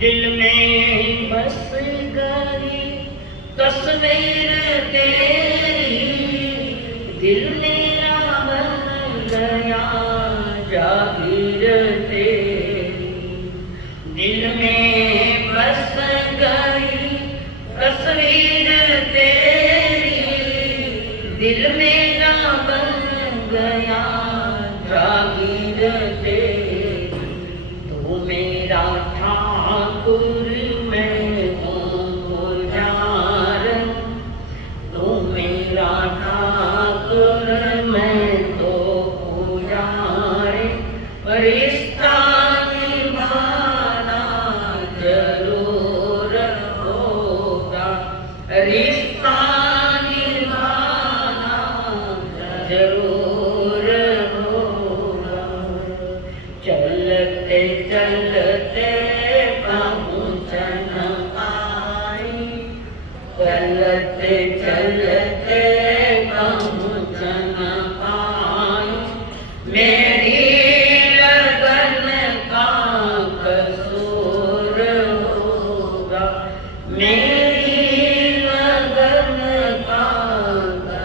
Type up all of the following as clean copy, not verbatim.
दिल में बस गई तस्वीर तेरी, दिल मेरा बन गया जागीर तेरी। दिल में बस गई तस्वीर तेरी, दिल मेरा बन गया जागीर तेरी। तू मेरा ठाकुर मैं हूँ पुजार, तू मेरा ठाकुर मैं तो पुजार। रिश्ता निभाना जरूर होगा, रिश्ता निभाना जरूर होगा। चलते चलते पहुँच न पाई, चलते चलते पहुँच न पाई। मेरी लगन का कसूर होगा, मेरी लगन का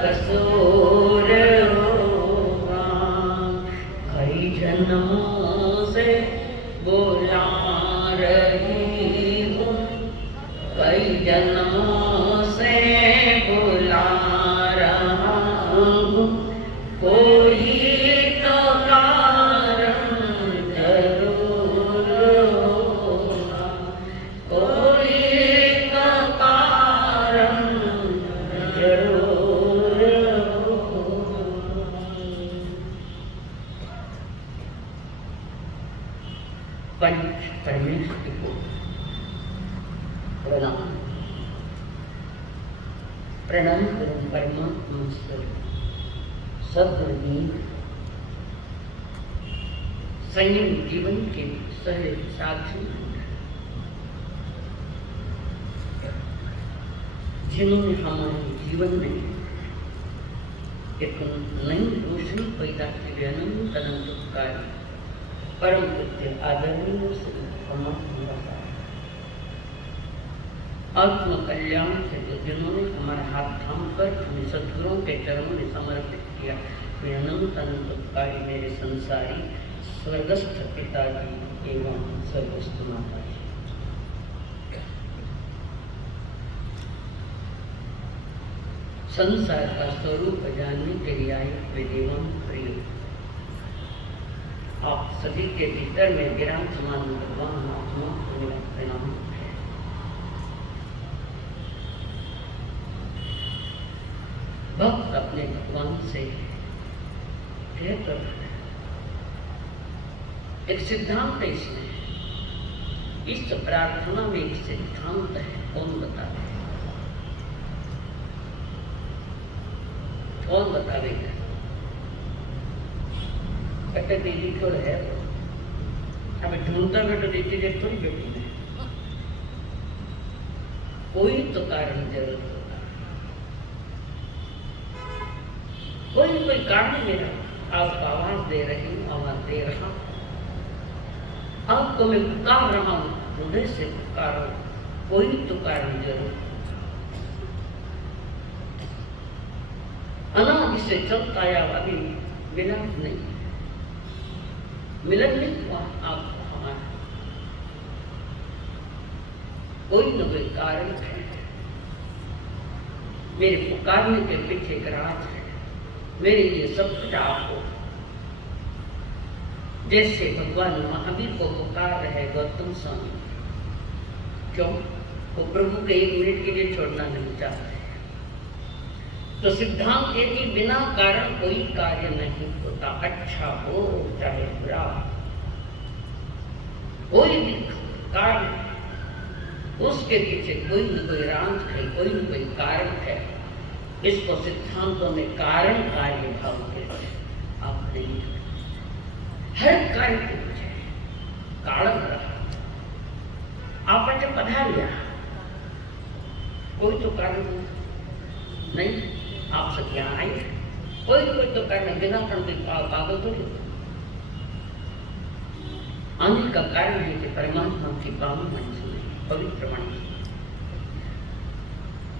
कसूर होगा। कई जन्मों से बुला रही हूँ, कई जन्मों से बुला रहा हूँ। कोई तो कारण जरूर होगा, कोई तो कारण जरूर होगा। परमेश्वर को प्रणाम, प्रणाम करूं परमात्मा स्वरूप सद्गुरुदेव, संयम जीवन के सह साथी, जिन्होंने हमारे जीवन में एक नई रोशनी पैदा की। अनंत अनंत कार्य परम कृत्य आदरणीय श्री परमात्मा आत्म कल्याण से तो जिन्होंने हमारा हाथ थाम कर हमें सद्गुरुओं के चरणों में समर्पित किया। वे अनंत अनंत कार्य मेरे संसारी स्वर्गस्थ पिताजी एवं स्वर्गस्थ माता जी। संसार का स्वरूप जानने के लिए आए वे देवम प्रिय, आप सभी के भीतर में विराजमान भगवान आत्मा को मेरा प्रणाम है। भक्त अपने भगवान से कहकर एक सिद्धांत है इसमें, इस प्रार्थना में एक सिद्धांत है। कौन बतावे, कौन बतावेगा? कहते दीदी को है, हमें ढूंढता बैठो दीदी देख थोड़ी बेटी है, कोई तो कारण जरूर होगा, कोई कारण मेरा आपको आवाज दे रही हूँ, आवाज दे रहा हूँ, आपको मैं पुकार रहा हूँ, हृदय से पुकार रहा हूँ, कोई तो कारण जरूर। अनादि से चलता आया अभी मिलन नहीं, मिलन नहीं हुआ आपको हमारा, कोई न कोई कारण है। मेरे पुकारने के पीछे एक राज है, मेरे लिए सब कुछ आपको। जैसे भगवान महावीर को पुकार रहे गौतम स्वामी, क्यों? वो प्रभु के 1 मिनट के लिए छोड़ना नहीं चाहते। तो सिद्धांत है कि बिना कारण कोई कार्य नहीं होता, अच्छा हो चाहे बुरा, कोई भी कारण, उसके पीछे कोई न कोई राज है, कोई न कोई कारण है। इसको सिद्धांतों में कारण कार्य भाव कहते हैं। आप नहीं, हर कार्य के पीछे कारण रहा। आपने जब पधारिया, कोई तो कारण नहीं, आप सब यहाँ आए, कोई तो कारण बिना कारण के पागल तो नहीं। आने का कारण है कि परमात्मा की पावन वाणी सुने, पवित्र वाणी,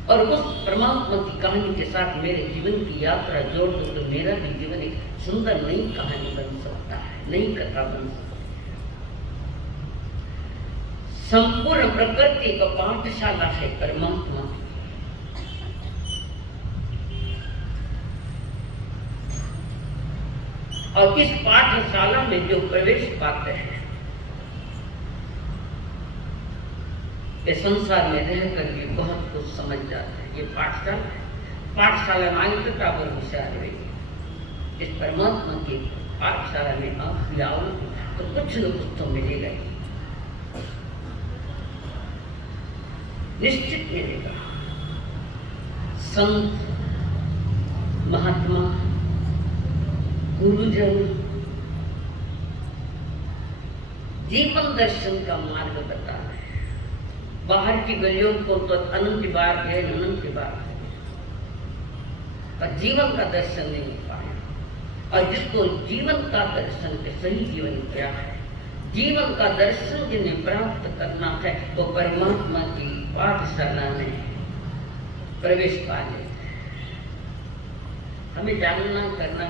और उस परमात्मा की कहानी के साथ मेरे जीवन की यात्रा जोड़ दो तो मेरा भी जीवन एक सुंदर नई कहानी बन सकता है, नई कथा बन सकती है। संपूर्ण प्रकृति का पाठशाला है परमात्मा। और इस पाठशाला में जो प्रवेश पाते हैं ये संसार में रहकर भी बहुत कुछ समझ जाते हैं। ये पाठशाला मांगते बराबर होशियार रही। इस परमात्मा की पाठशाला में आप जाओ तो कुछ न कुछ तो मिलेगा ही, निश्चित मिलेगा। संत, महात्मा, गुरुजन जीवन दर्शन का मार्ग बता रहे हैं। बाहर की गलियों को तो अनंत बार गए, अनंत बार पर जीवन का दर्शन नहीं पाया। और जिसको जीवन का दर्शन के सही जीवन क्या है, जीवन का दर्शन जिन्हें प्राप्त करना है वो परमात्मा की पाठशाला में प्रवेश पा ले। हमें जानना करना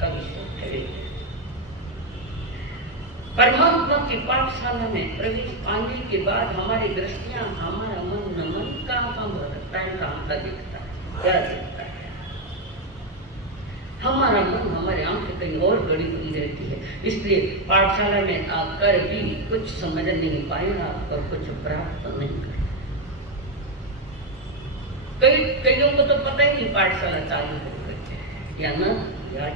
का विषय है। परमात्मा की पाठशाला में प्रवेश पाने के बाद हमारी दृष्टियां, हमारा मन कहाँ भटकता है, कहाँ का दिखता है, क्या दिखता है। हमारा मन, हमारे आंखें कहीं और गड़ी हुई रहती है। इसलिए पाठशाला में आकर भी कुछ समझ नहीं पाएगा और कुछ प्राप्त नहीं करेगा। कईयों को तो पता ही नहीं पाठशाला चालू हो गई है या न, या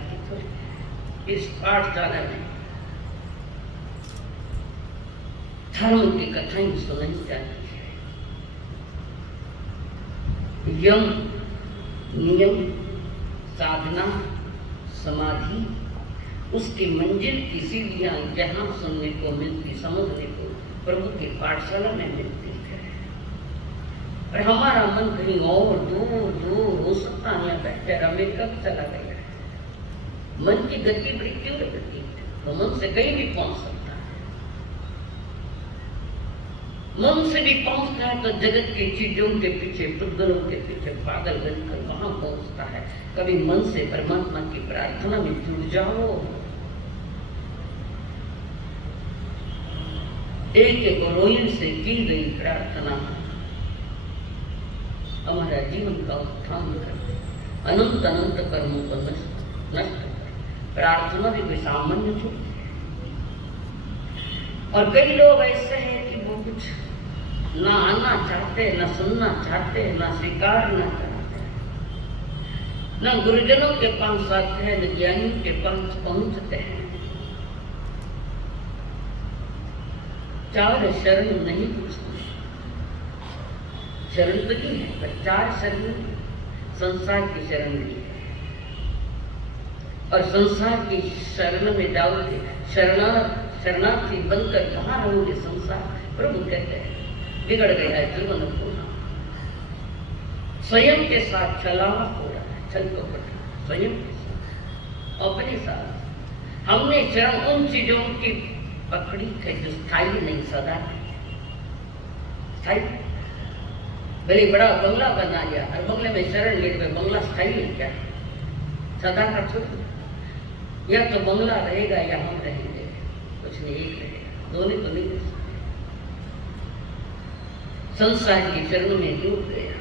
इस पाठशाला में धर्म की कथाएं सुनाई जाती है। यम, नियम, साधना, समाधि, उसकी मंजिल की सीढ़ियां जहां सुनने को मिलती, समझने को प्रभु की पाठशाला में मिलती है। और हमारा मन कहीं और दूर दूर हो सकता है, बैठे अमेरिका चला गया है। मन की गति बड़ी तीव्र गति है, तो मन से कहीं भी पहुंच सकता है। मन से भी पहुंचता है तो जगत की चीजों के पीछे, पुद्गलों के पीछे पागल बनकर वहां पहुंचता है। कभी मन से परमात्मा की प्रार्थना में जुड़ जाओ। एक एक रोइन से की गई प्रार्थना हमारा जीवन का उत्थान कर, अनंत अनंत कर्मों को नष्ट कर। प्रार्थना भी कोई सामान्य चीज है। और कई लोग ऐसे हैं कि वो कुछ ना आना चाहते, ना सुनना चाहते, ना स्वीकारना चाहते, ना गुरुजनों के पास आते हैं, न ज्ञानियों के पास पहुंचते हैं। चार शरण नहीं पूछते, शरण तो नहीं है पर चार शरण संसार की शरण नहीं है। और संसार की शरण में जाओगे, शरणार्थी बनकर कहाँ रहोगे। संसार प्रभु कहते हैं बिगड़ गया है जीवन पूरा, स्वयं के साथ छलावा हो रहा है, छल कपट स्वयं के साथ, अपने साथ। हमने शरण उन चीजों की पकड़ी है जो स्थायी नहीं, सदा स्थायी। भले बड़ा बंगला बना लिया और बंगले में शरण ले गए, बंगला स्थायी है क्या? सदा का छोड़, या तो बंगला रहेगा या हम रहेंगे, कुछ नहीं एक रहेगा, दोनों तो नहीं रह सकते। संसार की शरण में डूब गया।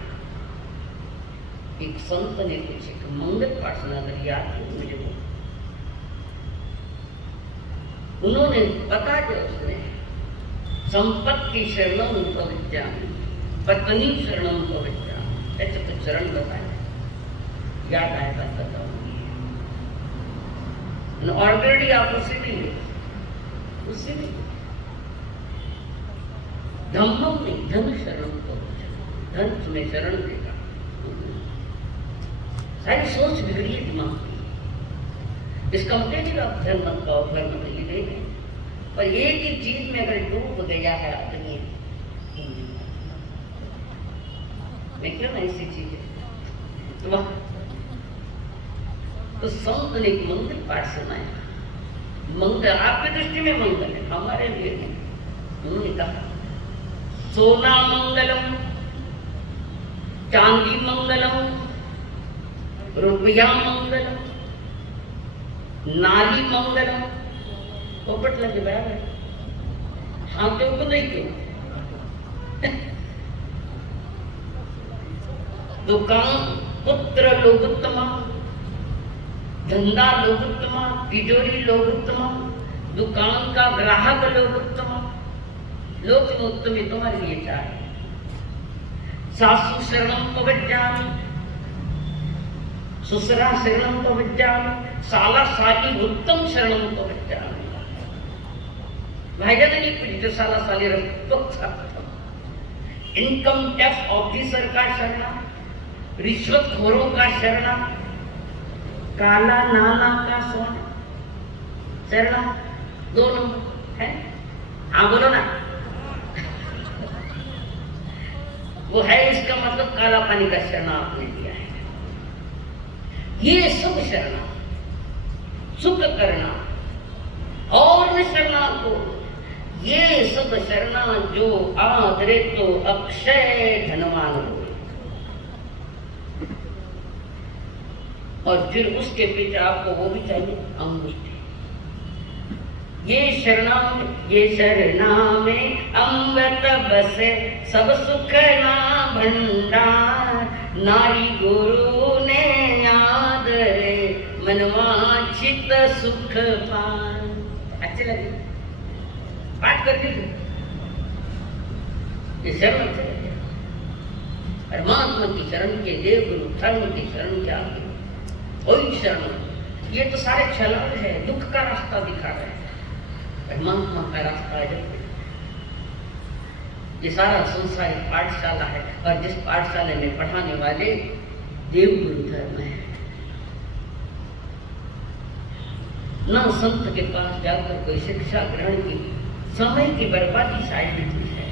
एक संत ने पूछे कि मंगल पाठ सुनाकर याद हो मुझे वो। उन्होंने बता दिया, उसने संपत्ति शरणम पवित्रामि, पत्नी शरणम पवित्रामि, ऐसे कुछ शरण बताया। याद आएगा बताऊंगी। ऑलरेडी आप उसी में धम्मम नहीं, धन शरण को, धन तुम्हें शरण देगा। सारी सोच बिगड़ी है दिमाग की। इसका मतलब नहीं आप धर्म मत पाओ, धर्म नहीं देंगे, पर एक ही चीज में अगर डूब गया है आदमी, मैं क्यों ना ऐसी चीज है तो संत ने एक मंदिर पाठ सुनाया। मंगल आपकी दृष्टि में मंगल है, हमारे लिए नहीं। उन्होंने कहा सोना मंगलम, चांदी मंगलम, रुपया मंगलम, नारी मंगलम। पोपट लगे बराबर, हाँ तो को नहीं क्यों दुकान पुत्र लोगोत्तमा, धंधा लोगोत्तमा, तिजोरी लोगोत्तमा, दुकान का ग्राहक लोगोत्तमा। लोक में उत्तम तुम्हारे लिए चाहे। सासु शरणम पवज्जामि, ससुरा शरणम पवज्जामि, साला साली उत्तम शरणम पवज्जामि। भाईजान ने पूछी तो साला साली इनकम टैक्स ऑफिसर का शरणा, रिश्वतखोरों का शरणा, काला नाला का सोना शरणा, दोनों है। हाँ बोलो ना, वो है इसका मतलब काला पानी का शरणा आपने दिया है। ये सब शरणा, सुख करना और न शरणा को, ये सब शरणा जो आदरे तो अक्षय धनवान हो। और फिर उसके पीछे आपको वो भी चाहिए अंगुष्ठी। ये शरणा में अमृत बसे, सब सुख ना भंडार, नारी गुरु ने याद रे, मनवांछित सुख पार। अच्छे लगे बात करती थी, ये शरण से परमात्मा की शरण के, देव गुरु धर्म की शरण क्या है? कोई शरण। ये तो सारे छलांग है, दुख का रास्ता दिखा रहे हैं, परमात्मा का रास्ता है। ये सारा संसार एक पाठशाला है, और जिस पाठशाला में पढ़ाने वाले देव गुरु धर्म है। ना संत के पास जाकर कोई शिक्षा ग्रहण की, समय की बर्बादी शायद चीज है।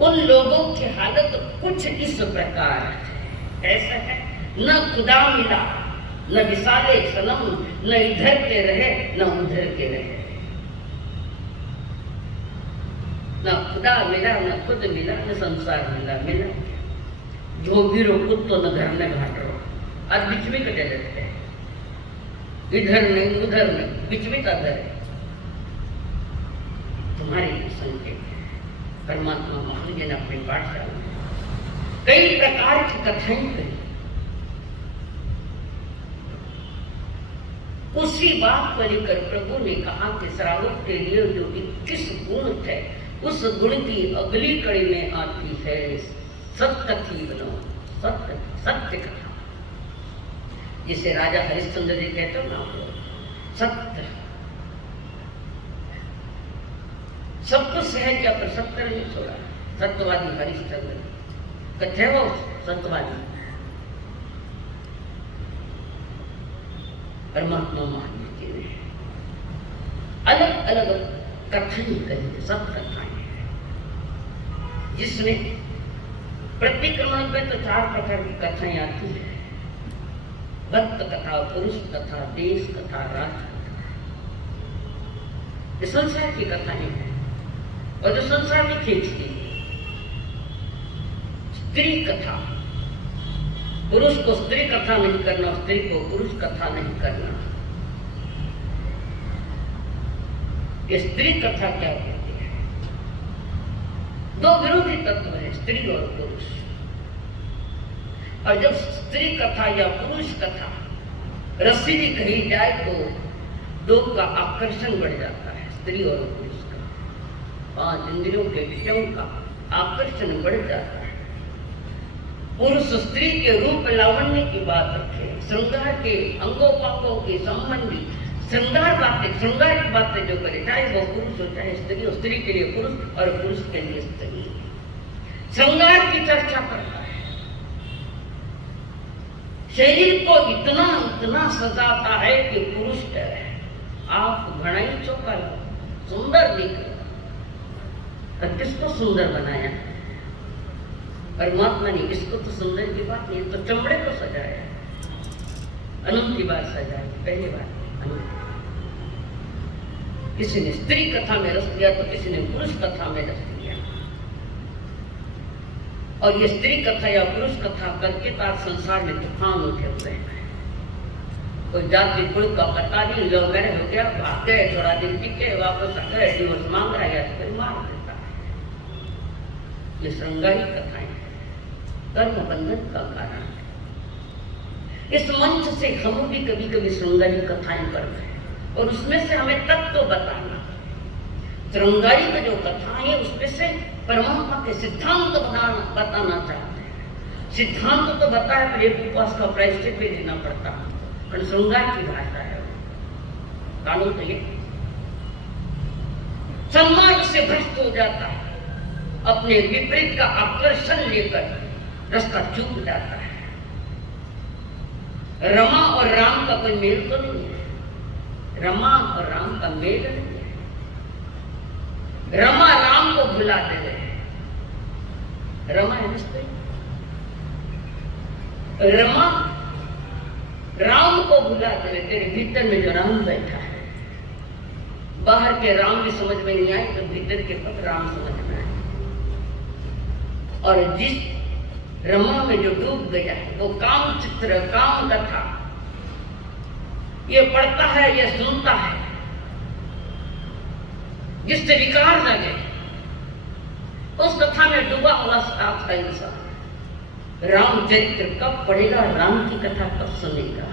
उन लोगों की हालत कुछ इस प्रकार है, ऐसा है, न खुदा मिला, न विशाले सनम, न इधर के रहे न उधर के रहे। न खुदा मिला, न खुद मिला, न संसार मिला। जो भी रो कुत्तो न घर में घाट रो, आज बीच में कटे रहते हैं, इधर नहीं उधर नहीं, बीच में का घर है। तुम्हारे लिए संकेत है। परमात्मा महान जी ने अपनी पाठशाला में कई प्रकार की कथाएं कही। उसी बात को लेकर प्रभु ने कहा कि श्रावक के लिए जो 21 गुण थे, उस गुण की अगली कड़ी में आती है सत्कथी बनो, सत्य कथा, जिसे राजा हरिश्चंद्र जी कहते हो ना, सत्य। सब कुछ सहज क्या, पर सत्य नहीं छोड़ा। सत्यवादी हरिश्चंद्र कथे वो सत्यवादी। परमात्मा महावीर जी ने अलग अलग कथाएं कही, सब कथाएं हैं, जिसमें प्रतिक्रमण पे तो 4 प्रकार की कथाएं आती है। भक्त कथा, पुरुष कथा, देश कथा, राज कथा। ये संसार की कथाएं हैं, और जो संसार में खींचती है। स्त्री कथा, पुरुष को स्त्री कथा नहीं करना, स्त्री को पुरुष कथा नहीं करना। ये स्त्री कथा क्या कहती है? 2 विरोधी तत्व है, स्त्री और पुरुष। और जब स्त्री कथा या पुरुष कथा रसीली कही जाए तो 2 का आकर्षण बढ़ जाता है, स्त्री और पुरुष का। 5 इंद्रियों के विषयों का आकर्षण बढ़ जाता है। पुरुष स्त्री के रूप लावण्य की बात रखे, श्रृंगार के अंगोपांगों के संबंधी श्रृंगार की बातें जो करे, चाहे वो पुरुष हो चाहे स्त्री हो, स्त्री के लिए पुरुष और पुरुष के लिए स्त्री, श्रृंगार की चर्चा करता है। शरीर को इतना सजाता है कि पुरुष डरे, आप घड़ाई चौका सुंदर दिख रहा। और किसको सुंदर बनाया? परमात्मा ने। इसको तो सुंदर की बात नहीं, तो चमड़े को सजाया, अनंत की बात सजाई, पहली बात अनंत। किसी ने स्त्री कथा में रस लिया तो किसी ने पुरुष कथा में रस लिया। और ये स्त्री कथा या पुरुष कथा करके तार संसार में तूफान उठे हुए हैं। कोई जाति कुल का पता नहीं, लव मैरिज हो गया, भाग गए, थोड़ा दिन टिके, वापस आ गए, डिवोर्स मांग रहा है, कोई मार देता है। ये श्रृंगारी कथाएं हैं, कर्म बंधन का कारण है। इस मंच से हम भी कभी कभी श्रृंगारी कथाएं करते हैं और उसमें से हमें तत्व बताना। श्रृंगारी का जो कथा है उसमें से परमात्मा के सिद्धांत बताना चाहते हैं। सिद्धांत तो बताया, पर एक उपवास का प्रायश्चित भी देना पड़ता है, पर श्रृंगार की भाषा है। कानून तो ये सम्मान से भ्रष्ट हो जाता है, अपने विपरीत का आकर्षण लेकर रास्ता चूक जाता है। रमा और राम का कोई मेल तो नहीं है, रमा और राम का मेल नहीं है। रमा राम को भुला दे रहे, रमा है स्त्री, रमा राम को भुला दे रहे। तेरे भीतर में जो राम बैठा है, बाहर के राम भी समझ में नहीं आए तो भीतर के पद राम समझ में आए। और जिस रमा में जो डूब गया है वो काम चित्र, काम कथा ये पढ़ता है, ये सुनता है, जिससे विकार लगे उस कथा में डूबा हुआ आज का इंसान रामचरित्र कब पढ़ेगा, राम की कथा कब सुनेगा।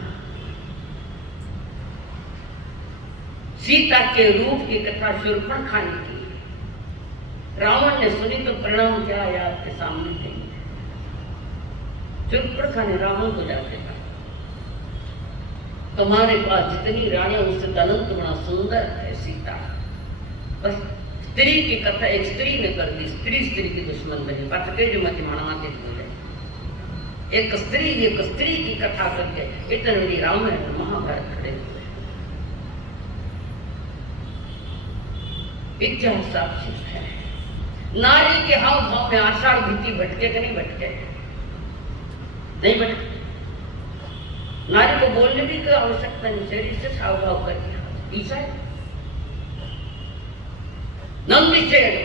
सीता के रूप की कथा शूर्पणखा ने की, रावण ने सुनी तो परिणाम क्या आया आपके सामने थे। शूर्पणखा ने रावण को जाके कहा, तुम्हारे पास जितनी रानियां उससे अनंत गुना सुंदर है सीता, बस स्त्री की कथा एक स्त्री ने कर दी, स्त्री स्त्री की दुश्मन बनी। पटके जो मत मानवाते बोले, एक स्त्री की कथा करके इतने बड़ी रामायण महाभारत खड़े हुए। इतिहास साक्षी है, नारी के हाव भाव में आषाढ़ भीति भटके कि नहीं भटके? नहीं भटके। नारी को बोलने की कोई आवश्यकता नहीं, शरीर से हाव भाव करके ईसा नंदीशेन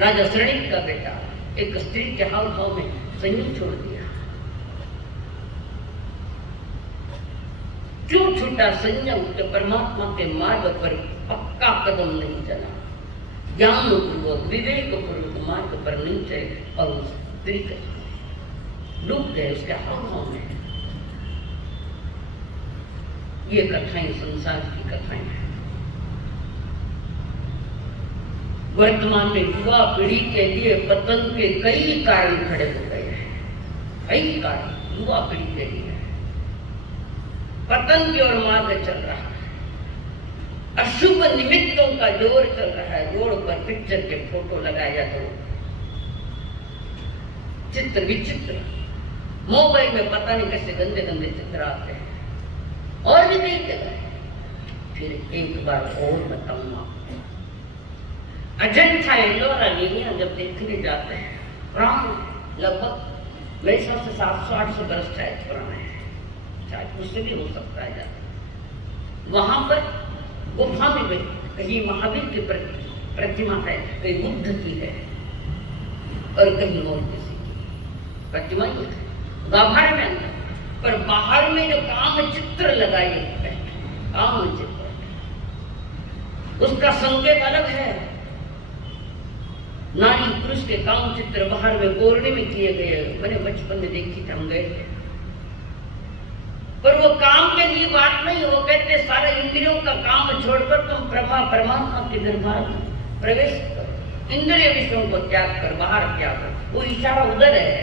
राजा श्रेणी का बेटा एक स्त्री के हाव भाव में संयम छोड़ दिया। क्यों छूटा संयम? के परमात्मा के मार्ग पर पक्का कदम नहीं चला, ज्ञान पूर्वक विवेक पूर्वक मार्ग पर नहीं चले और उस स्त्री के डूब गए उसके हाव भाव में। ये कथाएं संसार की कथाएं हैं। वर्तमान में युवा पीढ़ी के लिए पतन के कई कारण खड़े हो गए हैं, कई कारण युवा पीढ़ी के लिए पतन की ओर मार्ग चल रहा है। अशुभ निमित्तों का जोर चल रहा है, रोड पर पिक्चर के फोटो लगाया तो चित्र विचित्र, मोबाइल में पता नहीं कैसे गंदे गंदे चित्र आते हैं, और भी कई जगह। फिर एक बार और बताऊंगा, अजंता एलोरा लीनिया जब देखने जाते हैं, लगभग मेरे हिसाब से 700-800 वर्ष शायद पुराना है, शायद उससे भी हो सकता है ज्यादा। वहां पर गुफा में कहीं महावीर की प्रतिमा है, कहीं बुद्ध की है और कहीं और किसी की प्रतिमा ही है। बाहर में अंदर, पर बाहर में जो काम चित्र लगाए बैठे, काम चित्र, उसका संकेत अलग है। नारी पुरुष के काम चित्र बाहर में कोरने में किए गए, मैंने बचपन में देखी थी, हम गए थे। पर वो काम के लिए बात नहीं, वो कहते सारे इंद्रियों का काम छोड़कर तुम परमात्मा के दरबार में प्रवेश करो, इंद्रिय विषयों को त्याग कर बाहर क्या करो। वो इशारा उधर है,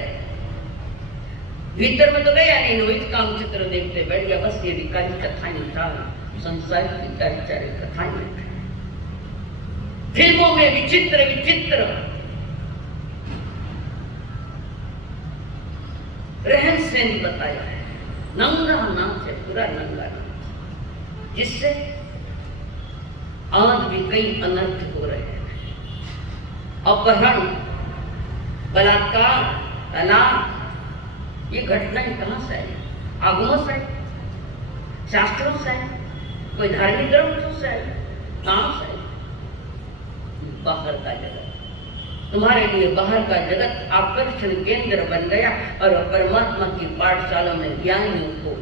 भीतर में तो गया नहीं, वही काम चित्र देखते बैठ गया। बस ये विकारी कथाएं था, संसार की विकारी कथाएं। फिल्मों में विचित्र विचित्र रहन सहन बताया है, नंगा नाच है, पूरा नंगा नाच, जिससे आज भी कई अनर्थ हो रहे हैं। अपहरण, बलात्कार, तलाक, ये घटनाएं कहां से आई? आगमों से, शास्त्रों से, कोई धार्मिक ग्रंथ से आई? कहां से आई? बाहर का जगत। तुम्हारे लिए बाहर का जगत आकर्षण केंद्र बन गया और परमात्मा की पाठशाला में ज्ञानियों को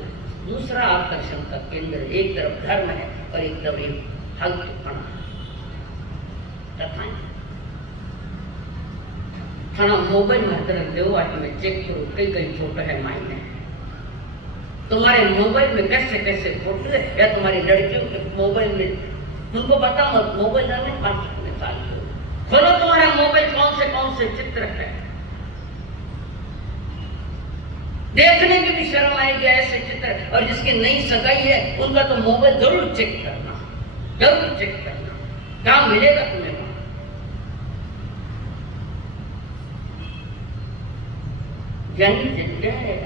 दूसरा आकर्षण का केंद्र, एक तरफ धर्म है और एक तरफ हल्कपना। थाना मोबाइल में तरफ देव आज में चेक करो, कई कई फोटो है मायने। तुम्हारे मोबाइल में कैसे कैसे फोटो है, या तुम्हारी लड़कियों के मोबाइल में, तुमको बता मत मोबाइल डालने 5 साल के खोलो तुम्हारा मोबाइल, कौन से चित्र है। देखने में भी शर्म आएगी ऐसे चित्र। और जिसकी नई सगाई है उनका तो मोबाइल जरूर चेक करना, जरूर चेक करना, क्या मिलेगा तुम्हें। यानी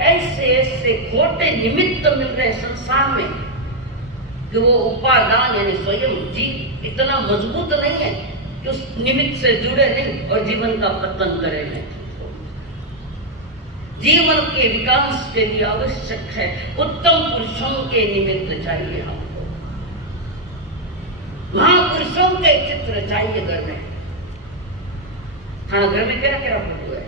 ऐसे ऐसे खोटे निमित्त मिल रहे संसार में कि वो उपादान यानी स्वयं जीव इतना मजबूत नहीं है कि उस निमित्त से जुड़े नहीं और जीवन का पतन करे नहीं। जीवन के विकास के लिए आवश्यक है उत्तम पुरुषों के निमित्त चाहिए हमको, महापुरुषों के चित्र चाहिए घर में। हाँ, घर में क्या क्या फोटो है,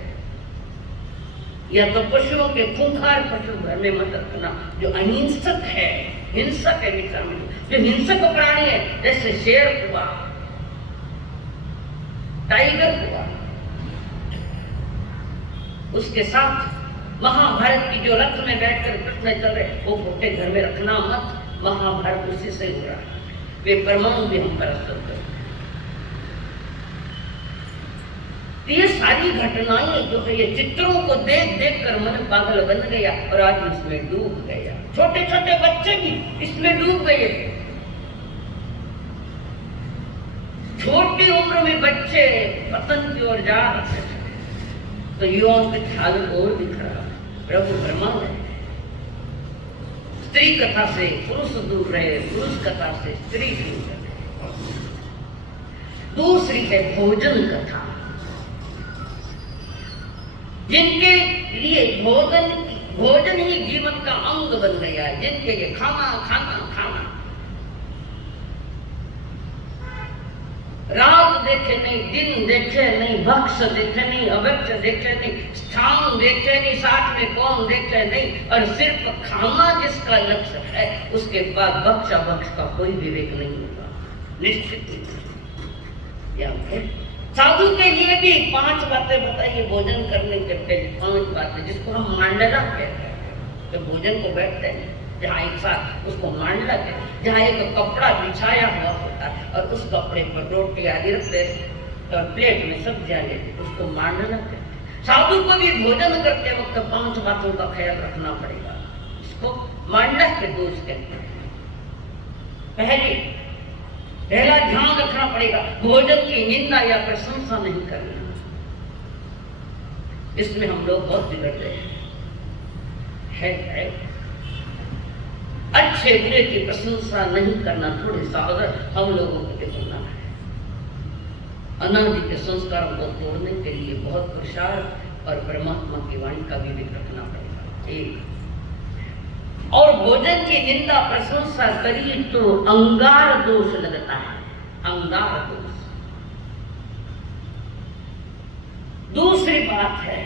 या तो पशुओं के खूंखार पशु घर में मत रखना जो अहिंसक है, हिंसक है विचार में, जो हिंसक प्राणी है जैसे शेर हुआ, टाइगर हुआ, उसके साथ महाभारत की जो रथ में बैठकर कृष्ण चल रहे वो फोटे घर में रखना मत। महाभारत उसी से हो रहा है, वे परमाणु भी हम पर असर करते हैं। ये सारी घटनाएं जो है ये चित्रों को देख देख कर मन पागल बन गया और आज इसमें डूब गया। छोटे छोटे बच्चे भी इसमें डूब गए। छोटी उम्र में बच्चे पतन की ओर जा रहे थे तो युवाओं के ख्याल और दिख रहा है। प्रभु ब्रह्मांड है, स्त्री कथा से पुरुष दूर रहे, पुरुष कथा से स्त्री दूर रहे। दूसरी है भोजन कथा, जिनके लिए भोजन ही जीवन का अंग बन गया है, जिनके लिए खाना खाना खाना, रात देखे नहीं, दिन देखे नहीं, भक्ष देखे नहीं, अभक्ष देखे नहीं, स्थान देखे नहीं, साथ में कौन देखे नहीं, और सिर्फ खाना जिसका लक्ष्य है उसके बाद भक्ष अभक्ष का कोई विवेक नहीं होगा, निश्चित। साधु के लिए भी 5 बातें बताइए भोजन करने के पहले, 5 बातें जिसको हम मांडला कहते हैं। तो भोजन को बैठते हैं जहाँ एक साथ उसको मांडला कहते हैं, जहाँ एक कपड़ा बिछाया हुआ होता है और उस कपड़े पर रोटी आदि रखते और प्लेट में सब्जियां लेते, उसको मांडला कहते हैं। साधु को भी भोजन करते वक्त 5 बातों का ख्याल रखना पड़ेगा, इसको मांडला के दोष कहते हैं। पहला ध्यान रखना पड़ेगा भोजन की निंदा या प्रशंसा नहीं करना। इसमें हम लोग बहुत बिगड़ गए हैं। अच्छे बुरे की प्रशंसा नहीं करना थोड़े सा अगर हम लोगों को सुनना है। अनादि के संस्कारों को तोड़ने के लिए बहुत पुरुषार्थ और परमात्मा की वाणी का विवेक रखना पड़ेगा। एक और भोजन की निंदा प्रशंसा करिए तो अंगार दोष लगता है, अंगार दोष। दूसरी बात है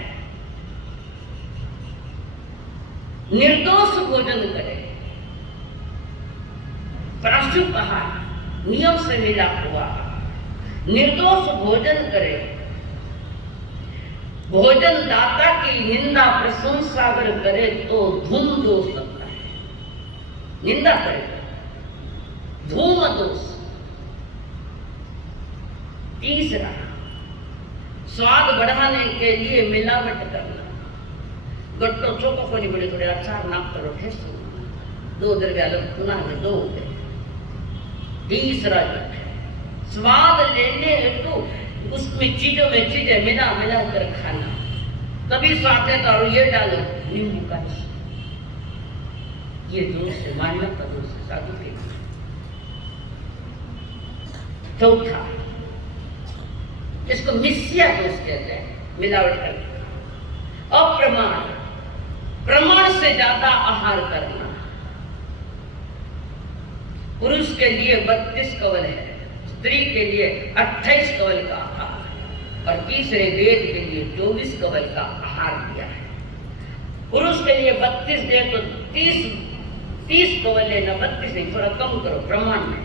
निर्दोष भोजन करे, प्राशुभ आहार नियम से मिला हुआ निर्दोष भोजन करे। भोजन दाता की निंदा प्रशंसा अगर करे तो धूम दोष लगता है, निंदा करे धूम दोष। तीसरा स्वाद बढ़ाने के लिए मिलावट करना, गट्टो चौको को बड़े थोड़े अचार नाप करो ठेस 2 द्रव्य अलग चुना में 2 हो गए। तीसरा स्वाद लेने हेतु उसमें चीजों में चीजें मिला मिला कर खाना, तभी स्वाद है तो ये डालो नींबू का, ये दोष है, मानव का दोष है साधु के। चौथा इसको मिस्या दोष कहते हैं, मिलावट करना। अप्रमाण, प्रमाण से ज्यादा आहार करना, पुरुष के लिए 32 कवल है, स्त्री के लिए 28 कवल का आहार और तीसरे वेद के लिए 24 कवल का आहार दिया है। पुरुष के लिए 32 दे तो 30 कवल लेना, 32 नहीं, थोड़ा कम करो प्रमाण में,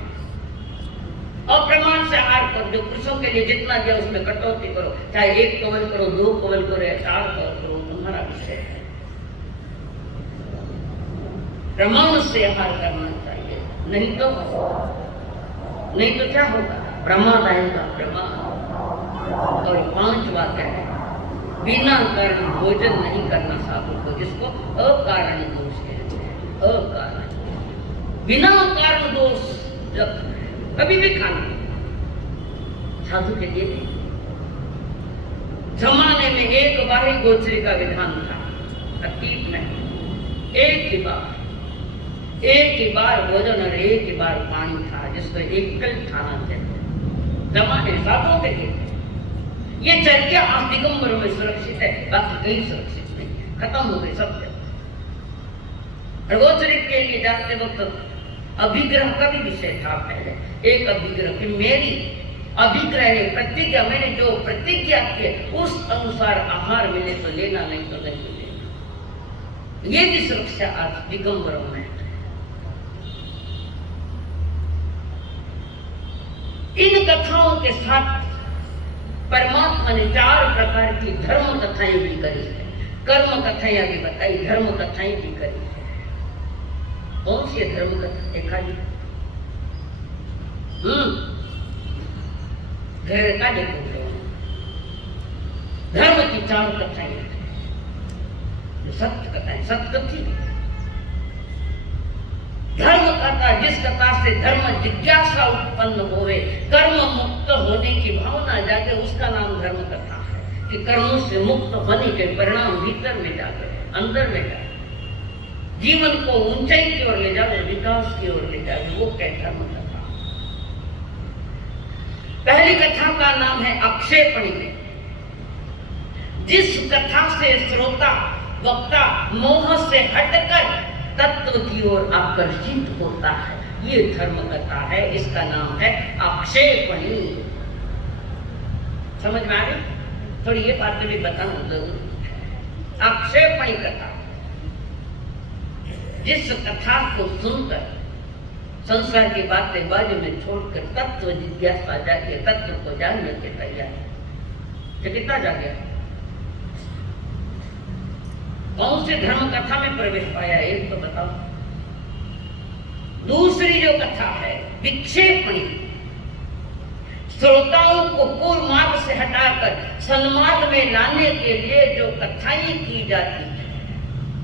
और प्रमाण से आहार करो। जो पुरुषों के लिए जितना दिया उसमें कटौती करो, चाहे 1 कवल करो, 2 कवल करो या 4 कवल करो, तुम्हारा विषय है। प्रमाण से आहार करना चाहिए, नहीं तो क्या होगा, प्रमाद आएगा, प्रमाद। और 5वां क्या है, बिना कारण भोजन नहीं करना साधु को, जिसको अकारण दोष कहते हैं। अकारण, बिना कारण दोष जब कभी भी खाना साधु के लिए नहीं। जमाने में एक बार ही गोचरी का विधान था, अतीत में एक ही बार भोजन और एक ही बार पानी था, जिसको एकल खाना कहते हैं। जमाने साधुओं के लिए ये चर्चा आज दिगंबर में सुरक्षित है, बाकी कहीं सुरक्षित नहीं, खत्म हो गई सब। गोचरी के लिए जाते वक्त अभिग्रह का भी विषय था पहले, एक अभिग्रह कि मेरी अभिग्रह ने प्रतिज्ञा, मैंने जो प्रतिज्ञा की उस अनुसार आहार मिले तो लेना, नहीं तो नहीं लेना। ये भी सुरक्षा आज दिगंबरों में। इन कथाओं के साथ परमात्मा ने 4 प्रकार की धर्म कथाएं भी करी है, कर्म कथाएं भी बताई, धर्म कथाएं भी करी है। कौन सी धर्म कथा देखा जी? धर्म की 4 कथाएं, जो सत्य कथाएं, सत्कथी धर्म कथा, जिस कथा से धर्म जिज्ञासा उत्पन्न होवे, कर्म मुक्त होने की भावना जागे, उसका नाम धर्म कथा है। कि कर्मों से मुक्त होने के परिणाम भीतर में जागे, अंदर में जागे, जीवन को ऊंचाई की ओर ले जाओ, विकास की ओर ले जाओ, वो क्या धर्म कथा। पहली कथा का नाम है आक्षेपणी। जिस कथा से श्रोता वक्ता मोह से हटकर तत्व की ओर आकर्षित होता है, ये धर्म कथा है, इसका नाम है आक्षेपणी। समझ में आ गई? थोड़ी ये बातें भी बताना जरूर। आक्षेपणी कथा, जिस कथा को सुनकर संसार की बातें बाजू में छोड़कर तत्व जिज्ञासा जाके तत्व को जानने के तैयार, तो कितना जागे? कौन से धर्म कथा में प्रवेश पाया, एक तो बताओ। दूसरी जो कथा है विक्षेपणी, श्रोताओं को पूर्व मार्ग से हटाकर सन्मार्ग में लाने के लिए जो कथाएं की जाती है,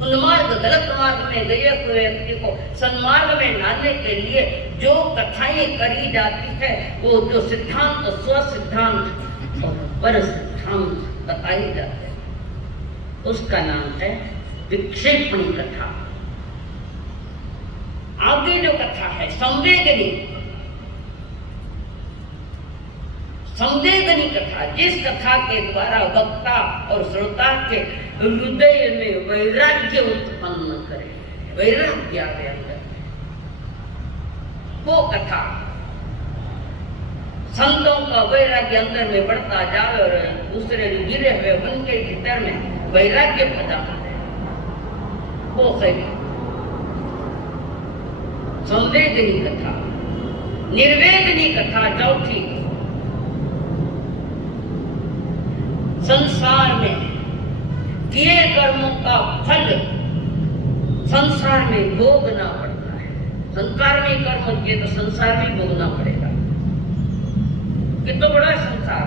उन्मार्ग गलत मार्ग में गए हुए व्यक्ति को सन्मार्ग में लाने के लिए जो कथाएं करी जाती है, वो जो सिद्धांत, स्व सिद्धांत और पर सिद्धांत बताई जाते हैं, उसका नाम है विक्षेपणी कथा। आगे जो कथा है संवेदनी, संवेदनी कथा, जिस कथा के द्वारा वक्ता और श्रोता के हृदय में वैराग्य उत्पन्न करे, वैराग्य आवे अंदर, वो कथा। संतों का वैराग्य अंदर में बढ़ता जाए और दूसरे गिरे हुए उनके भीतर में वैराग्य पैदा हो, वो है संवेदनी कथा। निर्वेदनी कथा चौथी, संसार में किए कर्मों का फल संसार में भोगना पड़ता है। संसार में कर्म किए तो संसार में भोगना पड़ेगा। कितना बड़ा है संसार?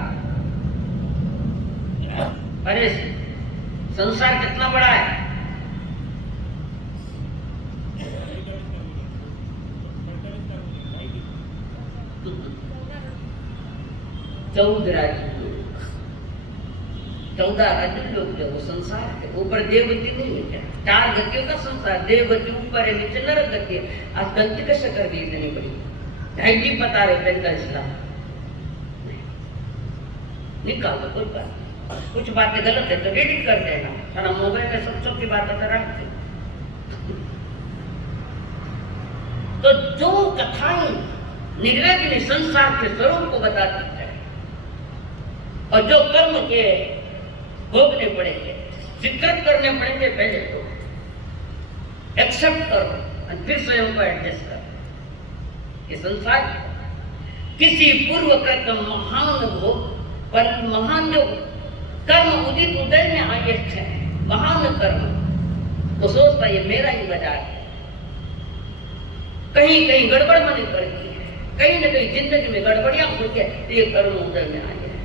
अरे संसार कितना बड़ा है? चौदह राज्य, 14 राज्य लोग जो वो संसार है, ऊपर देवगति नहीं है क्या? 4 गतियों का संसार, देवगति ऊपर है, नीचे नरक गति है। आज गलती कैसे कर दी इतनी बड़ी? ढाई बता रहे थे इस्लाम, निकाल दो कोई बात। कुछ बातें गलत है तो एडिट कर देना, सारा मोबाइल में सब की बात आता रखते। तो जो कथाएं निर्वेदिनी संसार के स्वरूप को बताती है और जो कर्म के भोगने पड़ेंगे, स्वीकृत करने पड़ेंगे, पहले तो एक्सेप्ट करो और फिर स्वयं को एडजस्ट करो। ये संसार किसी पूर्वकृत महान भोग पर महान जो कर्म उदित उदय में आए थे, महान कर्म, तो सोचता ये मेरा ही बाजार है। कहीं कहीं गड़बड़ मनी पड़ती है, कहीं न कहीं जिंदगी में गड़बड़ियां हो के ये कर्म उदय में आए हैं।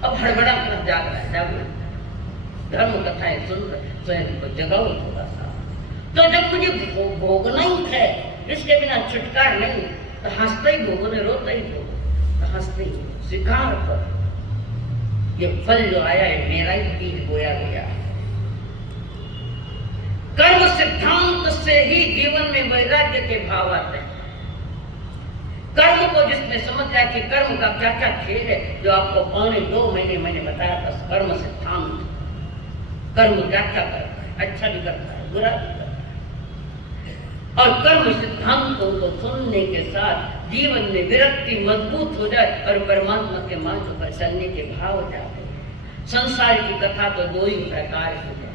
अब हड़बड़ा कर जाग रहा है, जागो धर्म कथाएं सुनकर स्वयं को जगाओ थोड़ा सा। तो जब मुझे भोगना ही है, इसके बिना छुटकार नहीं, तो हंसते ही भोगो ने रोता ही भोगो, तो हंसते ही स्वीकार कर ये फल जो आया है मेरा ही बीज बोया गया। कर्म सिद्धांत से ही जीवन में वैराग्य के भाव आते हैं। कर्म को जिसने समझ जाए कि कर्म का क्या क्या खेल है, जो आपको 2 महीने मैंने बताया था, कर्म सिद्धांत, कर्म क्या क्या करता है, अच्छा भी करता है, बुरा भी करता है। और कर्म सिद्धांतों को सुनने के साथ जीवन में विरक्ति मजबूत हो जाए और परमात्मा के मार्ग पर चलने के भाव जाते हैं। संसार की कथा तो 2 ही प्रकार की है।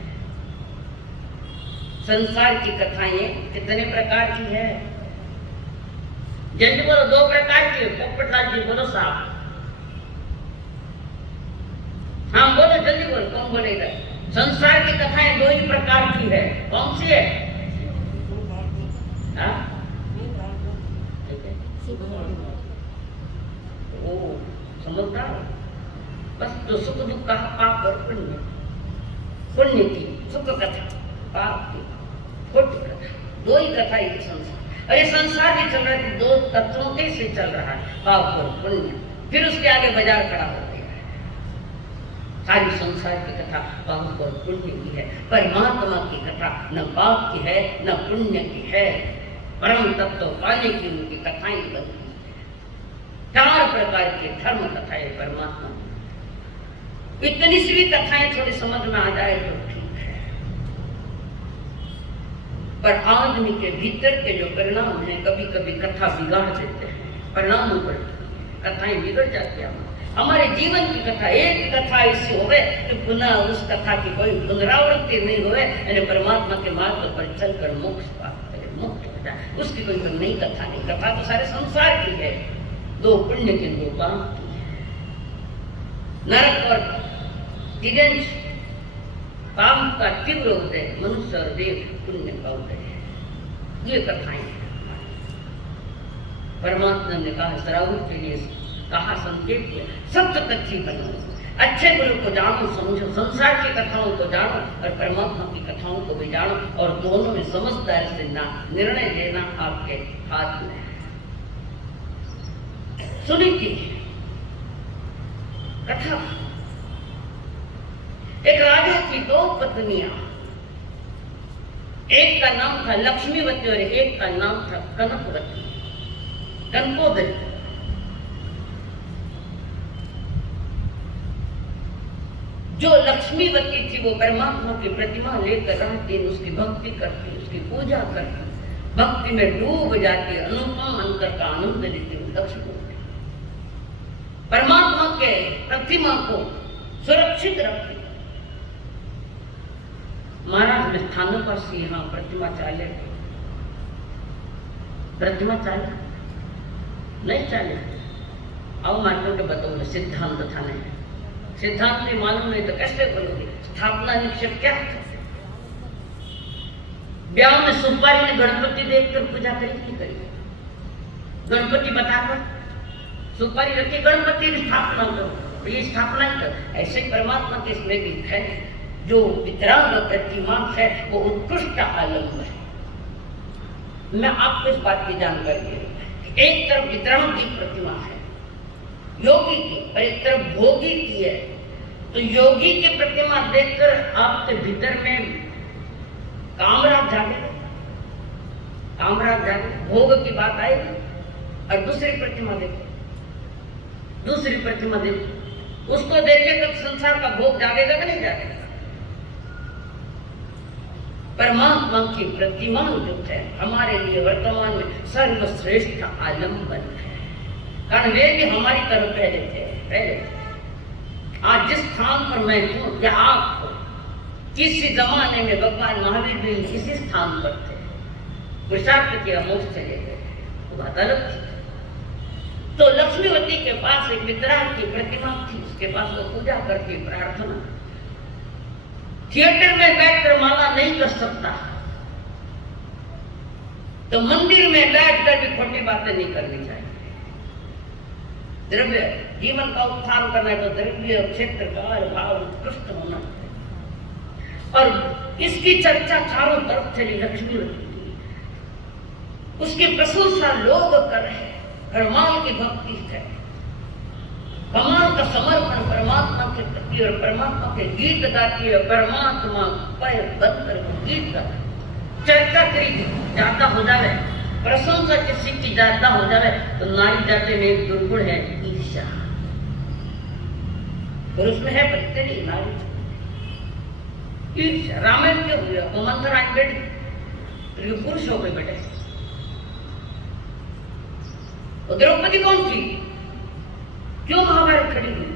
संसार की कथाएं कितने प्रकार की है? जल्दी बोलो, 2 प्रकार की है। पोपटलाल जी बोलो साहब, हाँ बोलो जल्दी बोलो, कौन बोलेगा? संसार की कथाएं 2 ही प्रकार की है। कौन सी है? हाँ? ओ समझदार, बस जो सुख दुख का पाप और पुण्य, पुण्य की सुख कथा, पाप की खोटी कथा, 2 ही कथा एक संसार। और ये संसार भी चल रहा है 2 तत्वों के से चल रहा है, पाप और पुण्य। फिर उसके आगे बाजार खड़ा हो गया है। सारी संसार की कथा पाप और पुण्य की है। परमात्मा की कथा न पाप की है न पुण्य की है। परम तत्व पाने की उनकी कथाएं बनती है। 4 प्रकार की धर्म कथाएं परमात्मा। इतनी सी भी कथाएं थोड़ी समझ में आ जाए तो ठीक है, पर आदमी के भीतर के जो परिणाम हैं, कभी कभी कथा बिगाड़ देते हैं, परिणामों पर कथाएं बिगड़ जाती हैं। हमारे जीवन की कथा, एक कथा ऐसी होवे कि पुनः उस कथा की कोई पुनरावृत्ति नहीं होवे, यानी परमात्मा के मार्ग पर चलकर मोक्ष प्राप्त करे, मुक्त हो जाए, उसकी कोई नई कथा नहीं। कथा तो सारे संसार की है, 2 पुण्य के 2 पाप की है। नरक और तिरंज, काम का तीव्र उदय, मनुष्य और देव पुण्य का उदय है। ये कथाएं हैं। परमात्मा ने कहा श्रावण के लिए कहा संकेत किया, सत्य कच्ची बनो, अच्छे गुरु को जानो समझो, संसार की कथाओं को जानो और परमात्मा की कथाओं को भी जानो, और दोनों में समझदारी से निर्णय लेना आपके हाथ में है। सुनी थी कथा, एक राजा की 2 पत्नियां, एक का नाम था लक्ष्मीवती और एक का नाम था कनकवती, कनकोदरी। जो लक्ष्मीवती थी वो परमात्मा की प्रतिमा लेकर रात दिन उसकी भक्ति करती, उसकी पूजा करती, भक्ति में डूब जाती, अनुपम अंतर का आनंद लेती लक्ष्मीवती। परमात्मा के प्रतिमा को सुरक्षित रखती। महाराज में स्थानों पर से यहाँ प्रतिमा चाले, प्रतिमा चाले नहीं चाले। आओ मानव के बताओ, सिद्धांत था नहीं, सिद्धांत नहीं मालूम नहीं तो कैसे बोलोगे? स्थापना निक्षेप क्या है? ब्याह में सुपारी ने गणपति देखकर पूजा करी नहीं करी? गणपति बताकर सुपारी रखी, गणपति की स्थापना करो, ये स्थापना ही करो। ऐसे ही परमात्मा के इसमें भी है, जो वितराग प्रतिमा है वो उत्कृष्ट आलम है। मैं आपको इस बात की जानकारी दे रही हूँ। एक तरफ वितराग की प्रतिमा है योगी की, और एक तरफ भोगी की है। तो योगी की प्रतिमा देखकर आपके भीतर में कामराग जागे, कामराग जागे, भोग की बात आएगी। और दूसरी प्रतिमा देखो, दूसरी प्रतिमा देखो, उसको देखेगा तो संसार का भोग जागेगा कि नहीं जागेगा? परमात्मा की प्रतिमा जो है हमारे लिए वर्तमान में सर्वश्रेष्ठ आलम्बन है। कारण वे भी हमारी तरफ पहले थे। आज जिस स्थान पर मैं हूँ या आप हो, किसी जमाने में भगवान महावीर भी किसी स्थान पर थे, पुरुषार्थ किया, मोक्ष चले गए, वो बात अलग थी। तो लक्ष्मीवती के पास एक वितराग की प्रतिमा थी, उसके पास वो पूजा करके प्रार्थना। थिएटर में बैठकर माला नहीं कर सकता, तो मंदिर में बैठकर भी खोटी बातें नहीं करनी चाहिए। द्रव्य जीवन का उत्थान करना है तो द्रव्य क्षेत्र का भाव उत्कृष्ट होना चाहिए। और इसकी चर्चा चारों तरफ चली लक्ष्मीवती की, उसकी प्रशंसा लोग कर रहे हैं, कमाल की भक्ति है, कमाल का समर्पण परमात्मा के प्रति, और परमात्मा के गीत गाती है, परमात्मा पैर बंद करके गीत गाती। चर्चा करी ज्यादा हो जाए, प्रशंसा किसी की ज्यादा हो जाए तो नारी जाति में एक दुर्गुण है, ईर्ष्या। पुरुष में है प्रत्येक नारी ईर्ष्या। रामायण क्यों हुआ? वो मंथराज बेटी पुरुष हो गए बेटे। द्रौपदी कौन थी? क्यों महाभारत खड़ी हुई?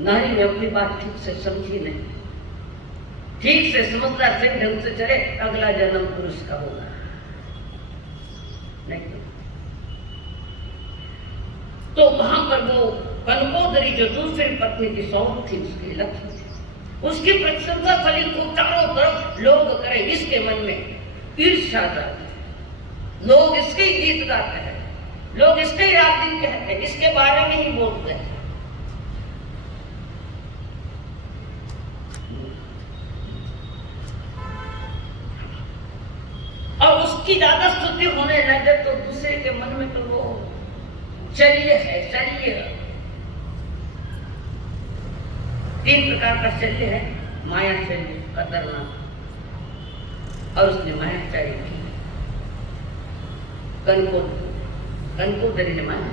नारी ने अपनी बात ठीक से समझी नहीं, ठीक से समझदार सही ढंग से चले, अगला जन्म पुरुष का होगा नहीं। तो वहां पर वो कनकोदरी जो दूसरी पत्नी की सौत थी, उसकी लक्ष्मी थी, उसकी प्रशंसा फली को चारों तरफ लोग करे, इसके मन में ईर्ष्या जाती, लोग इसके ही गीत गाते हैं, लोग इसके ही रात दिन कहते हैं, इसके बारे में ही बोलते हैं। और उसकी ज्यादा स्तुति होने लगे तो दूसरे के मन में तो वो शल्य है, शल्य। 3 प्रकार का शल्य है, माया शल्य, खतरनाक, और उसने मायाचारी की। कनकोदरी ने माया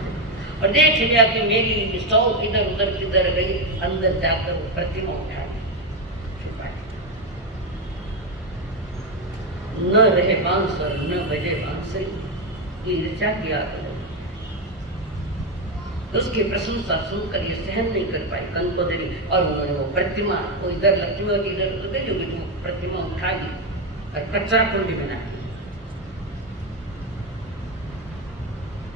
और देख लिया कि मेरी सौ इधर उधर किधर गई, अंदर जाकर वो प्रतिमा उठा न रहे बांसुर न बजे बांसुरी, ईर्ष्या किया करो। उसकी प्रशंसा सुनकर ये सहन नहीं कर पाई कनकोदरी, और उन्होंने वो प्रतिमा को इधर लक्ष्मीवती इधर उधर गई, जो वो प्रतिमा उठा ली और कचरा कुंडी बना दी।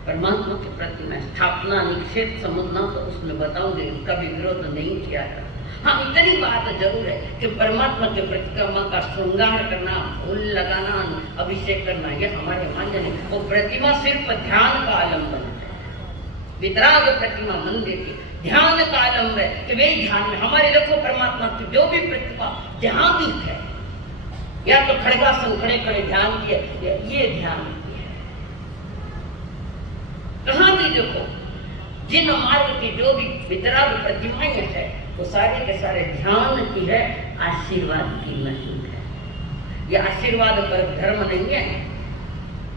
परमात्मा के प्रति मैं स्थापना निक्षेप समझना तो उसमें बताऊंगी, कभी विरोध नहीं किया था। हाँ, इतनी बात जरूर है कि परमात्मा के प्रतिमा का श्रृंगार करना, फूल लगाना, अभिषेक करना, यह हमारे मान्य है। वो प्रतिमा सिर्फ ध्यान का आलम्बन है। वितराग प्रतिमा मंदिर की ध्यान का आलम्बन है कि वे ध्यान में हमारे देखो परमात्मा की जो भी प्रतिमा ध्यान है, या तो खड़गासन खड़े खड़े ध्यान किया, ये ध्यान कहाँ भी देखो, जिन मार्ग की जो भी वितराग प्रतिमाएं है वो सारे के सारे ध्यान की है, आशीर्वाद की नहीं है। ये आशीर्वाद पर धर्म नहीं है।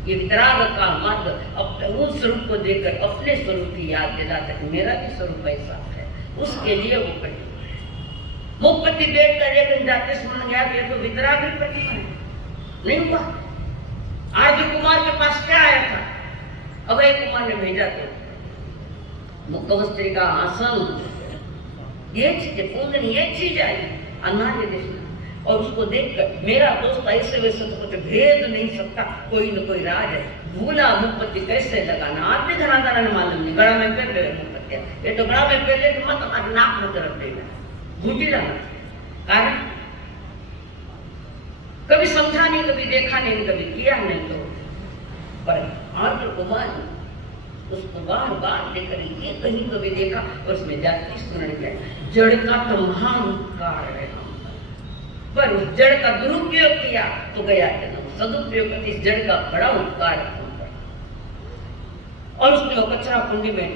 ये वितराग का मार्ग उस स्वरूप को देखकर अपने स्वरूप की याद दिलाता है, मेरा भी स्वरूप ऐसा है, उसके लिए वो कही है। मुक्ति देख कर एक जाते स्मरण गया, ये तो वितराग की प्रतिमा है, नहीं हुआ। आज कुमार के पास क्या आया था? अभय कुमार ने भेजा तो मुख्यमंत्री का आसन, ये चीज पूजन, ये चीज आई अनार्य देश में, और उसको देखकर मेरा दोस्त ऐसे वैसे तो कुछ भेद नहीं सकता, कोई न कोई राज है। भूला मुक्ति कैसे लगाना, आप भी घनादारा ने मालूम नहीं, गड़ा में पहन ले मुक्ति, ये तो गड़ा में पहन ले तो मत नाक में तरफ देना, भूटी लाना। कारण कभी समझा नहीं, कभी देखा नहीं, कभी किया नहीं, तो पर आर्य कुमार उसको बार बार देखकर ये कहीं कभी देखा, और उसमें जाति स्मरण किया, जड़ का तो महान उपकार है, पर उस जड़ का दुरुपयोग किया तो गया जन्म, सदुपयोग करके इस जड़ का बड़ा उपकार है। और उसने वो कचरा कुंडी में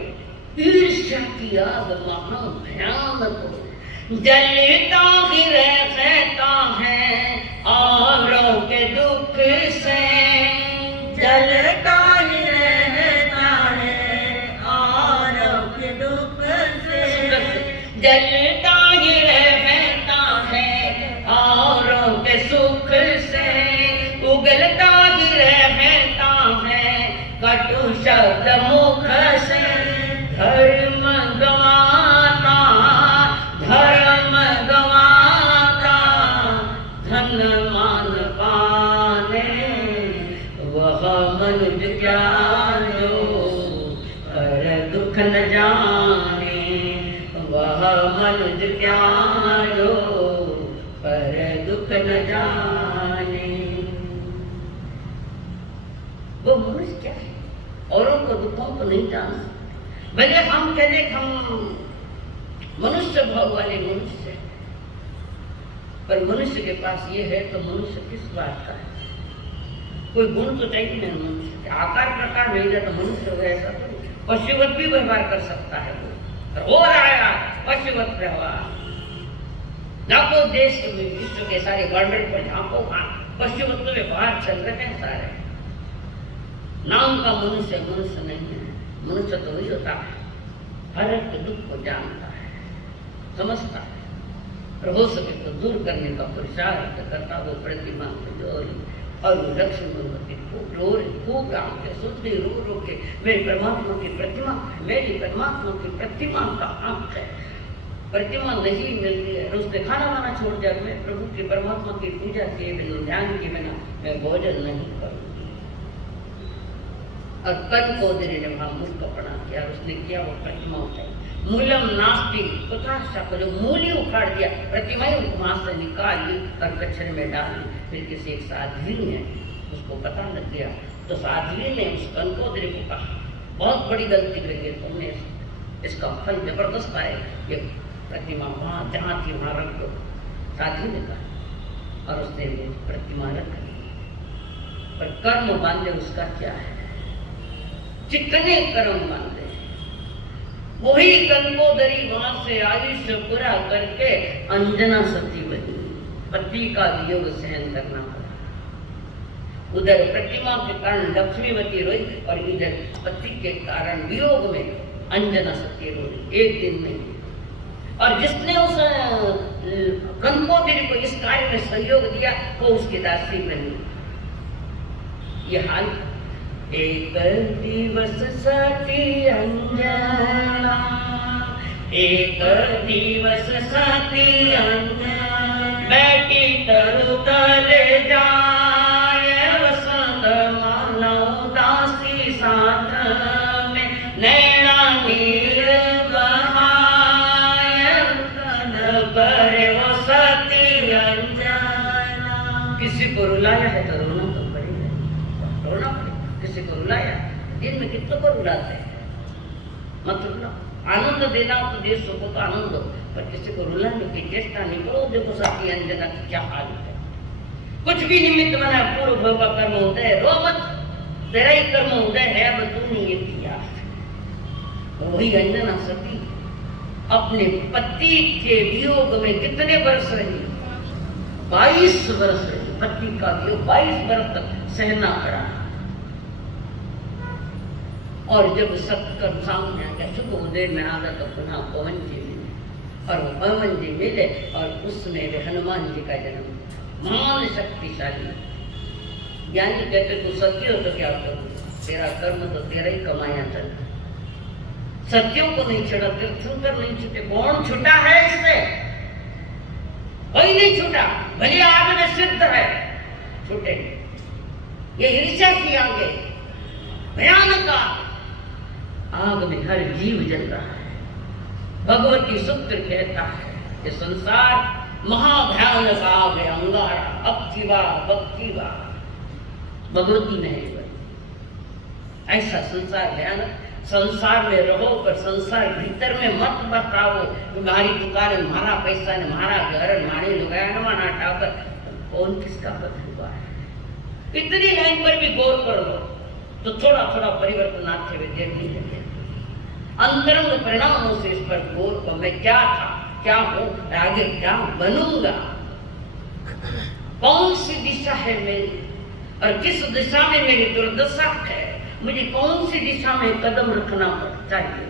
ईर्ष्या की आग महा भयानक जलता ही रहता है औरों के दुख से, जलता ही रहता है औरों के दुख से, जलता ही रहता है औरों मनुज त्यारो पर दुख न जाने। वो मनुष्य क्या है? औरों को दुखों को नहीं जाना। भले हम कहते हम मनुष्य भाव वाले मनुष्य है, पर मनुष्य के पास ये है तो मनुष्य किस बात का है? कोई गुण तो चाहिए नहीं मनुष्य के। आकार प्रकार मिल जाए तो मनुष्य हो ऐसा तो पशुवत भी व्यवहार कर सकता है। वो हो रहा है पशुवत व्यवहार। झाँको देश विश्व के सारे बॉर्डर पर झाँको, पशुवत व्यवहार चल रहे हैं सारे। नाम का मनुष्य मनुष्य नहीं है। मनुष्य तो वही होता है हर एक दुख को जानता है, समझता है, और हो सके तो दूर करने का पुरुषार्थ करता वो प्रतिमा को जोरी। और वो लक्ष्मी खूब राम के सुनते रो के मेरी परमात्मा की प्रतिमा, मेरी परमात्मा की प्रतिमा का आंख है। प्रतिमा नहीं मिलती है, उसने खाना वाना छोड़ जाए, मैं प्रभु की परमात्मा की पूजा किए बिना, ध्यान के बिना मैं भोजन नहीं करूँगी। और कल कोदरी ने वहां मुस्कपड़ा किया, उसने किया वो प्रतिमा उठाई। मूलम नास्ति कुत्राशा को जो मूली उखाड़ दिया, प्रतिमा ही वहां से निकाल ली और कचरे में डाल ली। फिर किसी एक साध्वी ने उसको पता लग गया, तो साध्वी ने उस कंकोदरी को कहा बहुत बड़ी गलती कर गई तुमने, इसका फल जबरदस्त आए, ये प्रतिमा वहां जहाँ थी वहां रख दो। साध्वी ने कहा और उसने वो प्रतिमा रख ली। पर कर्म बांधे उसका क्या है? चिकने कर्म बांधे। वही कंकोदरी वहां से आयुष्य पूरा करके अंजना सती बनी। पति का वियोग सहन करना पड़ा। उधर प्रतिमा के कारण लक्ष्मीवती रोई और इधर पति के कारण वियोग में अंजना सती रोई, एक दिन में। और जिसने उस कंकोदरी को इस कार्य में सहयोग दिया वो उसकी दासी बनी। ये हाल एक दिवस सती अंजना, एक दिवस सती अंजना, बैठी तरु तले जाए वसंत मानव दासी साथ में, नैना नीर बहाए करे वो सती अंजना। किसी को रुलाया है तो रोना तो पड़ेगा, रोना पड़ेगा। किसी को रुलाया, दिन में कितनों को रुलाते हैं, मत रुलाओ। आनंद देना तो देश को तो आनंद दो, पर किसी को रुलाने की चेष्टा नहीं करो। देखो सती अंजना की क्या हाल है। कुछ भी निमित्त बना पूर्व भव का कर्म होता है, रो मत, तेरा ही कर्म उदय है, अब तूने ये किया। वही अंजना सती अपने पति के वियोग में कितने वर्ष रही? 22 वर्ष रही। पति का वियोग 22 वर्ष तक सहना पड़ा। और जब सत्कर्म सामने आ गया, सुबह उदय में आ गया तो पुनः पवन जी मिले, और वो पवन जी मिले और उसमें हनुमान जी का जन्म। महान शक्तिशाली ज्ञानी कहते तू सत्य हो तो क्या करूं, तेरा कर्म तो तेरा ही कमाया चल। सत्यों को नहीं छुड़ा, तीर्थंकर नहीं छूटे। कौन छूटा है इससे? कोई नहीं छूटा, भले आग में सिद्ध है, छूटे। ये ईर्ष्या की आगे भयानक आग में हर जीव जल रहा है। भगवती सूत्र कहता है कि संसार महाभयानक आग है, अंगारा, अक्तिवा भक्तिवा, भगवती नहीं बनी। ऐसा संसार भयानक। संसार में रहो पर संसार भीतर में मत बताओ। तुम्हारी दुकान है, हमारा पैसा ने, हमारा घर, हमारे लुगाया माना टाकर, कौन किसका पद हुआ है? इतनी लाइन पर भी गौर कर लो तो थोड़ा थोड़ा परिवर्तन आते हुए देर नहीं लगे। अंतरंग परिणामों से इस पर गौर को, मैं क्या था, क्या हूं, आगे क्या बनूंगा, कौन सी दिशा है मेरी और किस दिशा में मेरी दुर्दशा है, मुझे कौन सी दिशा में कदम रखना चाहिए,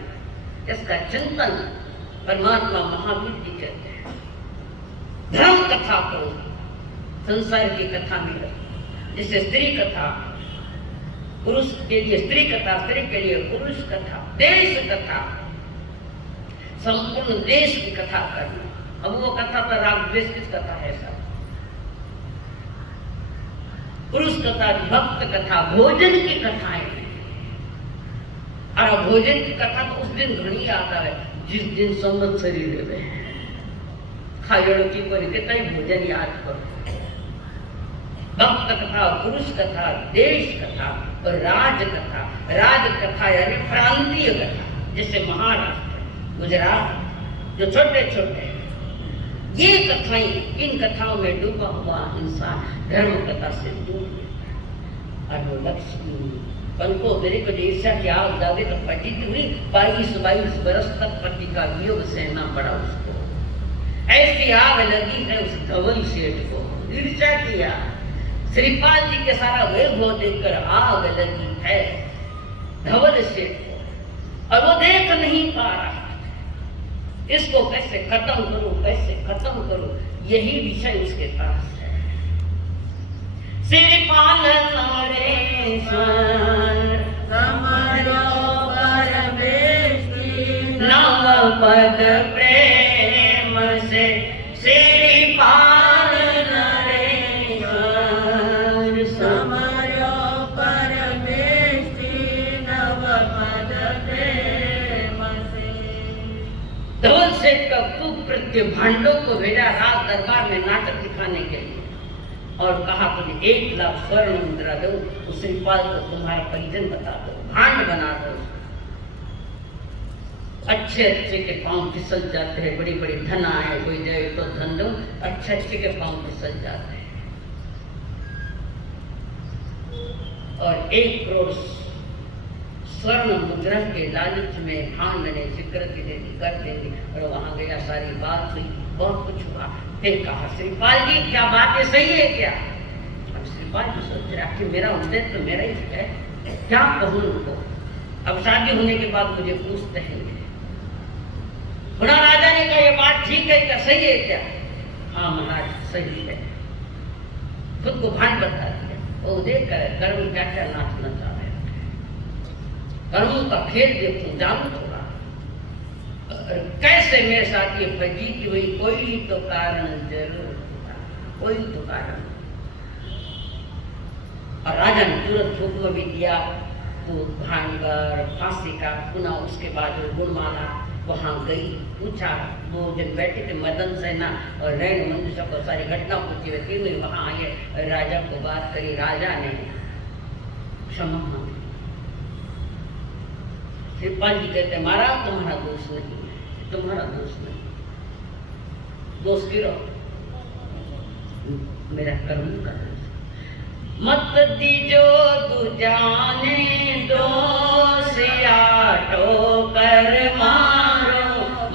इसका चिंतन परमात्मा महावीर जी कहते हैं। धर्म कथा को संसार की कथा में रखो। जैसे स्त्री कथा पुरुष के लिए स्त्री कथा, स्त्री के लिए पुरुष कथा, देश कथा, संपूर्ण देश की कथा करना। अब वो कथा तो राग द्वेष की कथा है सब। पुरुष कथा, भक्त कथा, भोजन की कथाएं। और भोजन की कथा तो उस दिन घनी आता है। जिस दिन संवत्सरी लेवे खायड़ो की कोई कितना भोजन याद करो। भक्त कथा, पुरुष कथा, देश कथा और राज कथा। राज कथा यानी प्रांतीय कथा, जैसे महाराष्ट्र, गुजरात, जो छोटे छोटे ये कथाएं, इन कथाओं में डूबा हुआ इंसान धर्म कथा से दूर है। और वो लक्ष्मी पनको मेरे को ईर्ष्या की आग दागे तो पतित हुई 22 बरस तक पति का वियोग सहना पड़ा उसको। ऐसी आग लगी है उस धवल सेठ को, ईर्ष्या किया। श्रीपाल जी के सारा वैभव देखकर आग लगी है धवल सेठ को, और वो देख नहीं पा रहा। इसको कैसे खत्म करूं, कैसे खत्म करूं, यही विषय उसके पास है। श्रीपाल नरेश्वर कमलो परमेष्टि नव पद प्रेम से श्रीपाल नरेश्वर समरो परमेष्टि नव पद प्रेम से। धवल सेठ का कुकृत्य भांडों को भेजा राज दरबार में नाटक दिखाने के लिए और कहा तुझे 1 लाख स्वर्ण मुद्रा दो, उस श्रीपाल को तुम्हारा परिजन बता दो, भांड बना दो। अच्छे अच्छे के पांव फिसल जाते हैं, बड़ी बड़ी धन आए, कोई दे तो धन दो, अच्छे अच्छे के पांव फिसल जाते हैं। और 1 करोड़ स्वर्ण मुद्रा के लालच में हाँ मैंने स्वीकृति दे दी, कर दे दी, और वहां गया, सारी बात हुई, बहुत कुछ हुआ। फिर कहा श्रीपाल जी क्या बात है, सही है क्या? अब श्रीपाल जी सोच रहे आखिर मेरा उद्देश्य तो मेरा ही है, क्या कहूँ उनको। अब शादी होने के बाद मुझे पूछते हैं, राजा ने कहा ये बात ठीक है क्या, सही है क्या? हाँ महाराज सही है। खुद को भांड बता दिया, वो देख कर कर्म क्या क्या नाचना चाह रहे हैं, कर्मों का खेल देखो, जानू थोड़ा कैसे मेरे साथ ये फजीती हुई, कोई तो कारण जरूर था, कोई तो कारण। और राजा ने तुरंत हुक्म भी दिया तो भांगर फांसी का। पुनः उसके बाद गुणमाला वहां गई, पूछा, 2 जन बैठे थे, मदन सेना और रैन मंजुषा को सारी घटना पूछी हुई, तीनों वहां आए, राजा को बात करी। राजा ने क्षमा मांगी। श्रीपाल जी कहते महाराज तुम्हारा दोष नहीं, तुम्हारा दोष नहीं, दोष गिरो मेरा कर्म का दोष। मत दीजो दुजाने दोष आटो कर मारो,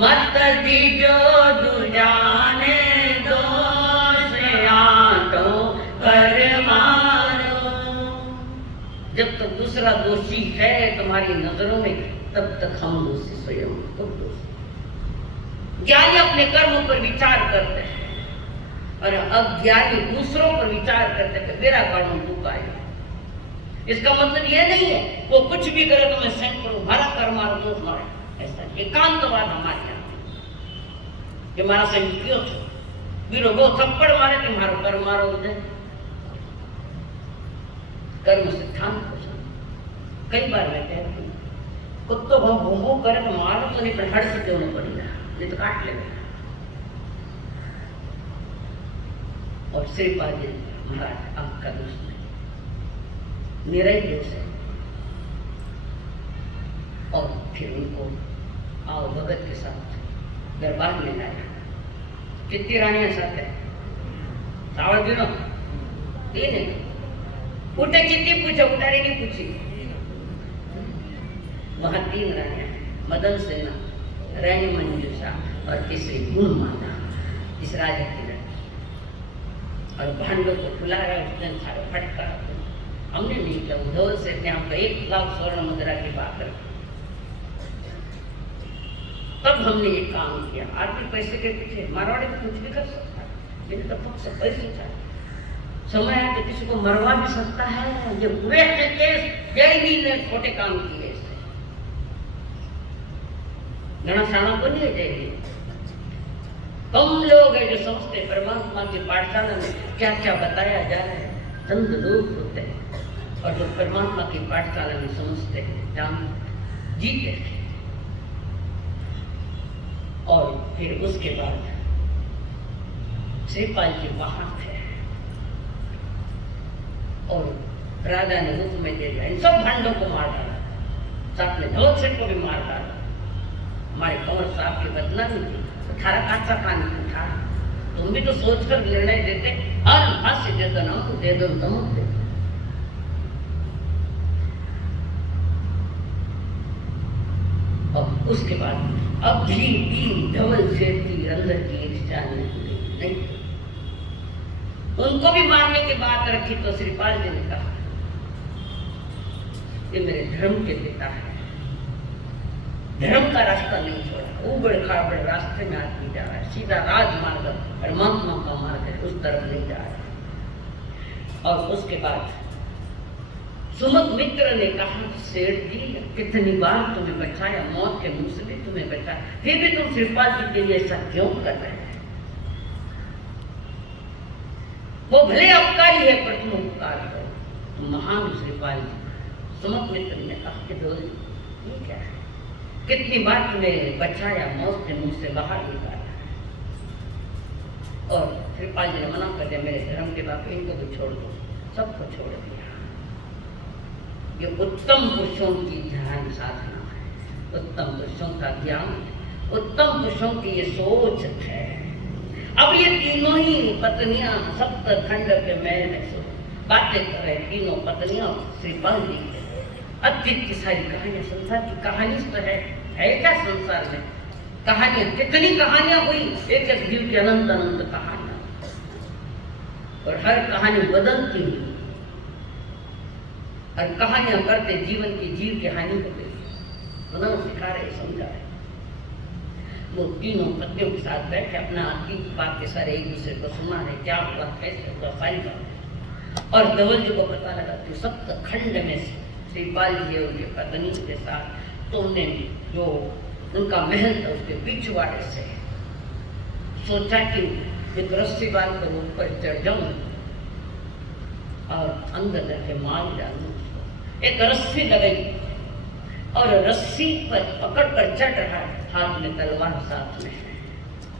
मत दीजो दुजाने दोष आटो कर मारो। जब तक दूसरा दोषी है तुम्हारी नजरों में, तब तक हम दोषी स्वयं को दोषी। ज्ञानी अपने कर्म पर विचार करते हैं और अज्ञानी दूसरों पर विचार करते हैं, मेरा कर्म तू का है। इसका मतलब यह नहीं है वो कुछ भी करे तो मैं सहन करूं, हमारा कर्म मारो तो मारे, ऐसा एकांतवाद हमारे यहाँ कि हमारा सही क्यों छो वीरो वो थप्पड़ मारे तुम्हारा कर्म मारो उधर। कर्म सिद्धांत हो जाए। कई बार मैं कहती हूँ कुत्तो भूमू करे तो मारो तो नहीं, पर हट से क्यों नहीं पड़ेगा, नहीं तो काट लेगा। और श्रीपाल जी महाराज आपका दोष नहीं, मेरा ही दोष है। और फिर उनको आओ भगत के साथ दरबार में लाया। कितनी रानियां साथ है? सावल दिनों 3 है। उठे कितनी पूछो, उतारे नहीं पूछी। वहां 3 रानियां हैं, मदन सेना, रानी मंजूषा और तीसरी गुणमाला, इस राजा की रानी। और भांडों को खुला रहा, उसने सारा फटका। हमने नहीं किया, उद्धव से हमको 1 लाख स्वर्ण मुद्रा की बात रखी। तब हमने ये काम किया। आर्थिक पैसे के पीछे मारवाड़ी तो कुछ भी कर सकता है, मैंने तो फक्त पैसे चाहिए। समय है तो किसी को मरवा भी सकता है। ये पूरे केस जैनी ने छोटे काम किए, घना साना को नहीं है जैनी। कम लोग हैं जो समझते परमात्मा की पाठशाला में क्या क्या बताया जा रहा है, चंद लोग होते हैं और जो परमात्मा की पाठशाला में समझते हैं, जानते, जीते हैं। और फिर उसके बाद श्रीपाल जी वहां थे और राजा ने हुक्म में दे दिया इन सब भांडों को मार डाला, साथ में धोल सेठ को भी मार डाला। हमारे कंवर साहब की बदनामी थी, तो थारा काचा पानी था, तुम भी तो सोचकर निर्णय देते, हर फांसी दे दो, ना दे दो, तुम दे। और उसके बाद अब भी धवल सेठ की अंदर की इच्छा नहीं, उनको भी मारने की बात रखी तो श्रीपाल जी ने कहा ये मेरे धर्म के पिता है, धर्म का रास्ता नहीं छोड़ा, उबड़ खाबड़ रास्ते में आदमी जा रहा है, सीधा राजमार्ग परमात्मा का मार्ग है, उस तरफ नहीं जा रहा है। और उसके बाद सुमत मित्र ने कहा सेठ जी कितनी बार तुम्हें बचाया, मौत के मुंह से भी तुम्हें बचाया, फिर भी तुम श्रीपाल जी के लिए ऐसा क्यों कर रहे हैं? वो भले अपकारी है पर तुम उपकार करो, तुम महान श्रीपाल जी। सुमत मित्र ने कहा कि धोल ये क्या है, कितनी बार तुम्हें बचाया, मौत के मुंह से बाहर निकाला। और श्रीपाल जी ने मना कर दिया, मेरे धर्म के बाप इनको भी छोड़ दो, सबको छोड़ दिया। ये उत्तम पुरुषों की ध्यान साधना है, उत्तम पुरुषों का ज्ञान, उत्तम पुरुषों की ये सोच है। अब ये तीनों ही पत्नियां सप्त खंड के महल में बातें कर रहे, तीनों पत्नियां श्रीपाल जी के अतीत की सारी कहानियां, संसार की कहानी तो है क्या संसार में कहानियां, कितनी कहानियां हुई, एक एक जीव की अनंत अनंत कहानियां, और हर कहानी बदलती हुई, और कहानियां करते जीवन की जीव की हानि को पुनः सिखा रहे, समझा रहे। वो तीनों पत्नियों के साथ बैठे अपना अतीत बात के सारे एक दूसरे को सुना है, क्या हुआ, कैसे हुआ, सारी बात। और धवल जी को पता लगा कि सप्त खंड में श्रीपाल जी और उनकी पत्नी के साथ तो उन्होंने जो उनका महल था उसके पिछवाड़े से सोचा कि एक रस्सी बांध कर ऊपर चढ़ जाऊं और अंदर जाके मार डालूं। एक रस्सी लगाई और रस्सी पर पकड़ कर चढ़ रहा है, हाथ में तलवार साथ में है,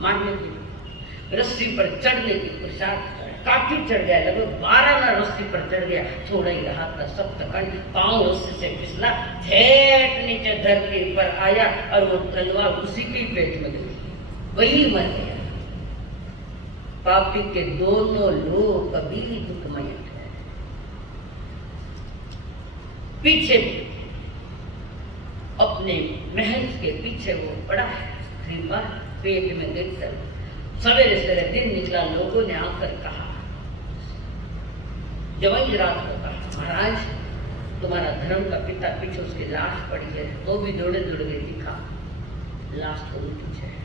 मारने की रस्सी पर चढ़ने की पुरुषार्थ काफी चढ़ गया, लगभग 12 ना रस्सी पर चढ़ गया, थोड़ा ही रहा था, सप्तखंड पांव रस्सी से फिसला, ठेठ नीचे धरती पर आया और वो तलवार उसी के पेट में गई, वही मर गया। पापी के दोनों लोग कभी दुखमय थे। पीछे अपने महल के पीछे वो पड़ा है, श्रीपाल पेट में गिरकर सवेरे सवेरे दिन निकला, लोगों ने आकर कहा, जवाई रात को कहा, महाराज तुम्हारा धर्म का पिता पीछे उसकी लाश पड़ी है, तो भी दौड़े दौड़े दिखा, लाश तो पीछे है।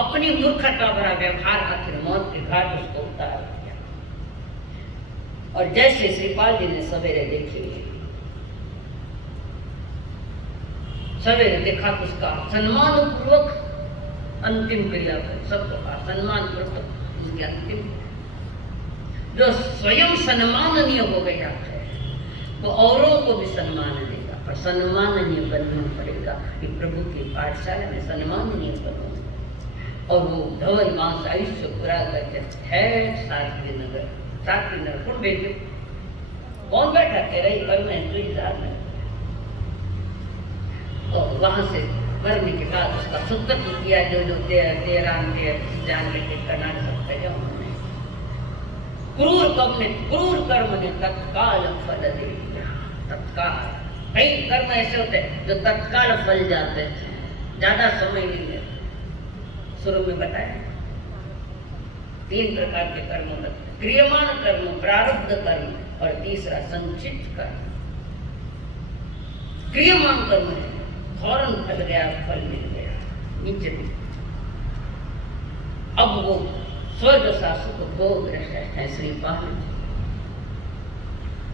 अपनी मूर्खता भरा व्यवहार आखिर मौत के घाट उसको उतार दिया। और जैसे श्रीपाल जी ने सवेरे देखी, सवेरे देखा तो उसका सम्मान पूर्वक अंतिम क्रिया कर, सबको कहा सम्मान पूर्वक उसकी अंतिम, जो स्वयं सम्माननीय हो गया है वो औरों को भी सम्मान देगा, पर सम्माननीय बनना पड़ेगा कि प्रभु की पाठशाला में सम्माननीय बनो। और वो धवल मांस आयुष्य पूरा करके है सातवी नगर कौन बैठे, कौन बैठा कह रही कर में इंतजार में। और वहां से मरने के बाद उसका सुतक किया, जो तेराम के जानने के करना सकते हैं उन्होंने। क्रूर कर्म ने तत्काल फल दे दिया, तत्काल। कई कर्म ऐसे होते हैं जो तत्काल फल जाते हैं, ज्यादा समय नहीं है। शुरू में बताया 3 प्रकार के कर्म होते हैं, क्रियमाण कर्म, प्रारब्ध कर्म और तीसरा संचित कर्म। क्रियमाण कर्म है फौरन फल गया, फल मिल गया नीचे भी। अब वो स्वर्ग शासक को भोग रहे हैं श्रीपाल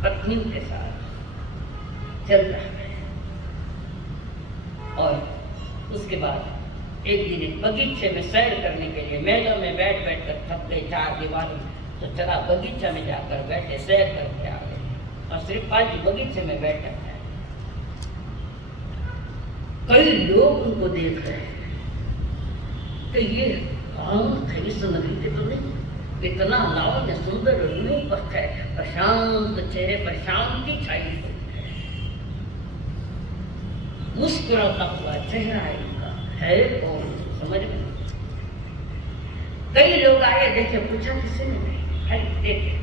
पत्नी के साथ चल रहा है। और उसके बाद एक दिन बगीचे में सैर करने के लिए मेलों में बैठ कर थक गए, 4 दीवार तो चला बगीचा में जाकर बैठे, सैर करके आ गए। और श्रीपाल जी बगीचे में बैठे हैं, कई लोग उनको देख रहे हैं कि ये कौन है, इस नगरी के तो नहीं, इतना लावण्य सुंदर रूप है, प्रशांत चेहरे पर शांति छाई हुई है, मुस्कुराता हुआ चेहरा इनका है कौन, समझ में। कई लोग आए, देखे, पूछा किसी ने नहीं, है देखे।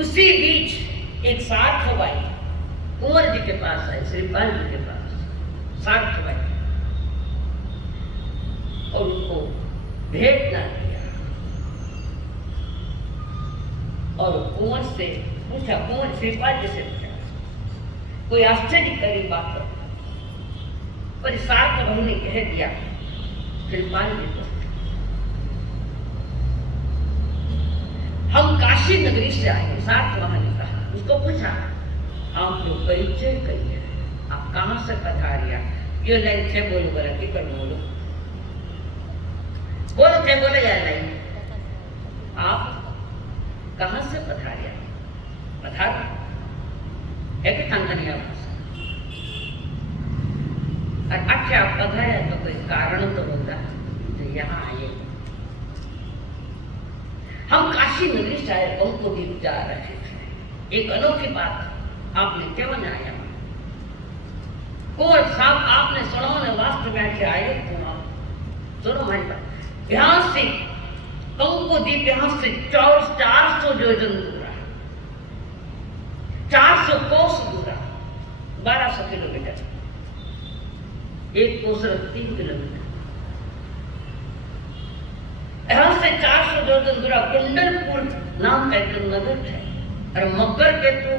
उसी बीच एक सार्थबाई कुंवर जी के पास आई, श्रीपाल जी के पास सार्थबाई, और उनको भेंट ना किया और कुंवर से पूछा, कुंवर श्रीपाल जी से पूछा, कोई आश्चर्य करी बात पर सार्थबाई ने कह दिया, श्रीपाल जी को हम काशी नगरी से आए हैं। सार्थबाई ने कहा, उसको पूछा, आप लोग परिचय करिए, आप कहाँ से पधारिया। ये लाइन थे, बोलो बोला कि कर बोलो बोलो थे, बोले या नहीं, आप कहाँ से पधारिया, पधार है कि खानदानिया अच्छा आप पधारे तो कोई कारण तो होगा जो यहाँ आए। हम काशी नगरी से आए, उनको भी जा रहे थे, एक अनोखी बात आपने क्या बनाया, कुंवर साहब आपने सुनो ने वास्तव में आके आए तो आप सुनो हमारी बात। यहाँ से कंको द्वीप यहाँ से 400 योजन दूर है, 400 कोस दूर है, 1200 किलोमीटर, एक कोस 3 किलोमीटर। यहाँ से 400 योजन दूर कुंडलपुर नाम का एक नगर है, और मकर के तो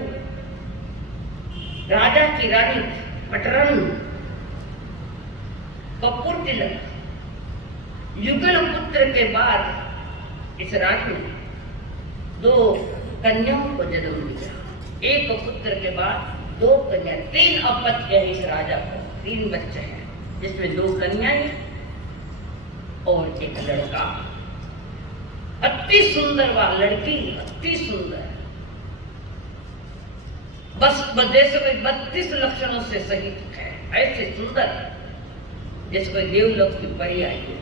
राजा की रानी पटरन कपूर तिलक युगल पुत्र के बाद इस रानी ने 2 कन्याओं को जन्म दिया, एक पुत्र के बाद 2 कन्या, 3 अपत्य है इस राजा को, 3 बच्चे हैं, जिसमें 2 कन्याएं और एक लड़का। अति सुंदर वह लड़की, अति सुंदर, बस जैसे कोई 32 लक्षणों से सहित है, ऐसे सुंदर जैसे कोई देवलोक की परी आई है,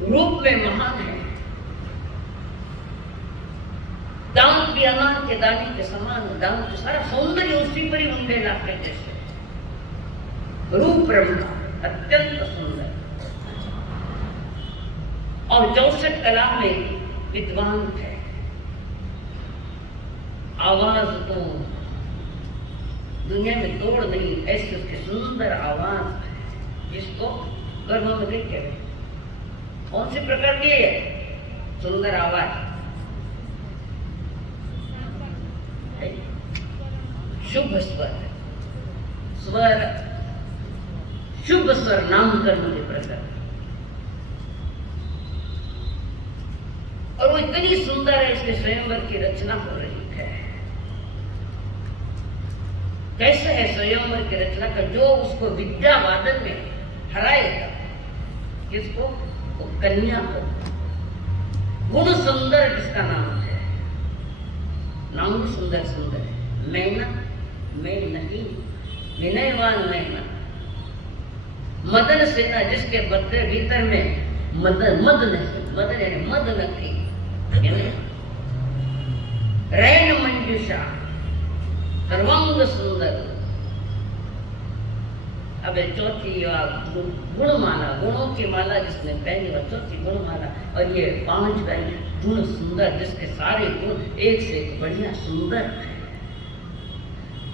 रूप में महान है, दांत भी अनार के दाने के समान, दांत सारा सौंदर्य उसी पर ही उंडे लाते जैसे, रूप रमणा अत्यंत सुंदर, और 64 कला में विद्वान है, आवाज तो दुनिया में तोड़ नहीं, ऐसी उसकी सुंदर आवाज जिसको गर्भ में देखे, कौन सी प्रकार की है सुंदर आवाज, शुभ स्वर, स्वर शुभ स्वर नामकरण के प्रकार, और वो इतनी सुंदर है, इसके स्वयंवर की रचना हो रही है। कैसे है स्वयंवर की रचना का, जो उसको विद्या वादन में हराएगा, किसको, वो कन्या को, गुण सुंदर जिसका नाम है, नाम भी सुंदर सुंदर है, मैना, मैं नहीं, विनयवान मैना, मदन सेना जिसके बदले भीतर में मदन, मद नहीं, मदन यानी मद नहीं, रैन मंजूषा, सर्वांग सुंदर। अब चौथी गुणमाला, गुणों की माला जिसने पहनी वह चौथी गुणमाला, और ये 5 गुण सुंदर जिसके सारे गुण एक से एक बढ़िया सुंदर है,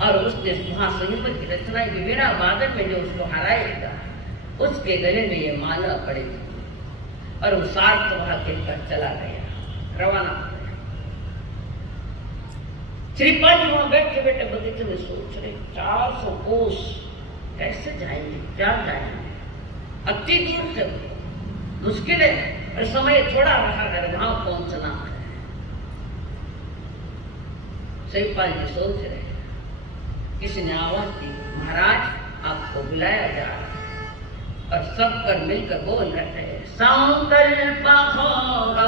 और उसने वहां संयम की रचना की, बिना वादन में जो उसको हराएगा उसके गले में ये माला पड़ेगी, और वो सार्थ वहां कहकर चला गया, रवाना हो गया। श्रीपाल जी वहां बैठे बैठे बगीचे में सोच रहे, 400 कोस कैसे जाएंगे, क्या जाएंगे, अति दूर से मुश्किल है, और समय थोड़ा रहा है वहां पहुंचना है। श्रीपाल जी सोच रहे, किसी ने आवाज दी, महाराज आपको बुलाया जा रहा है, और सब कर मिलकर बोल रहे, संकल्प होगा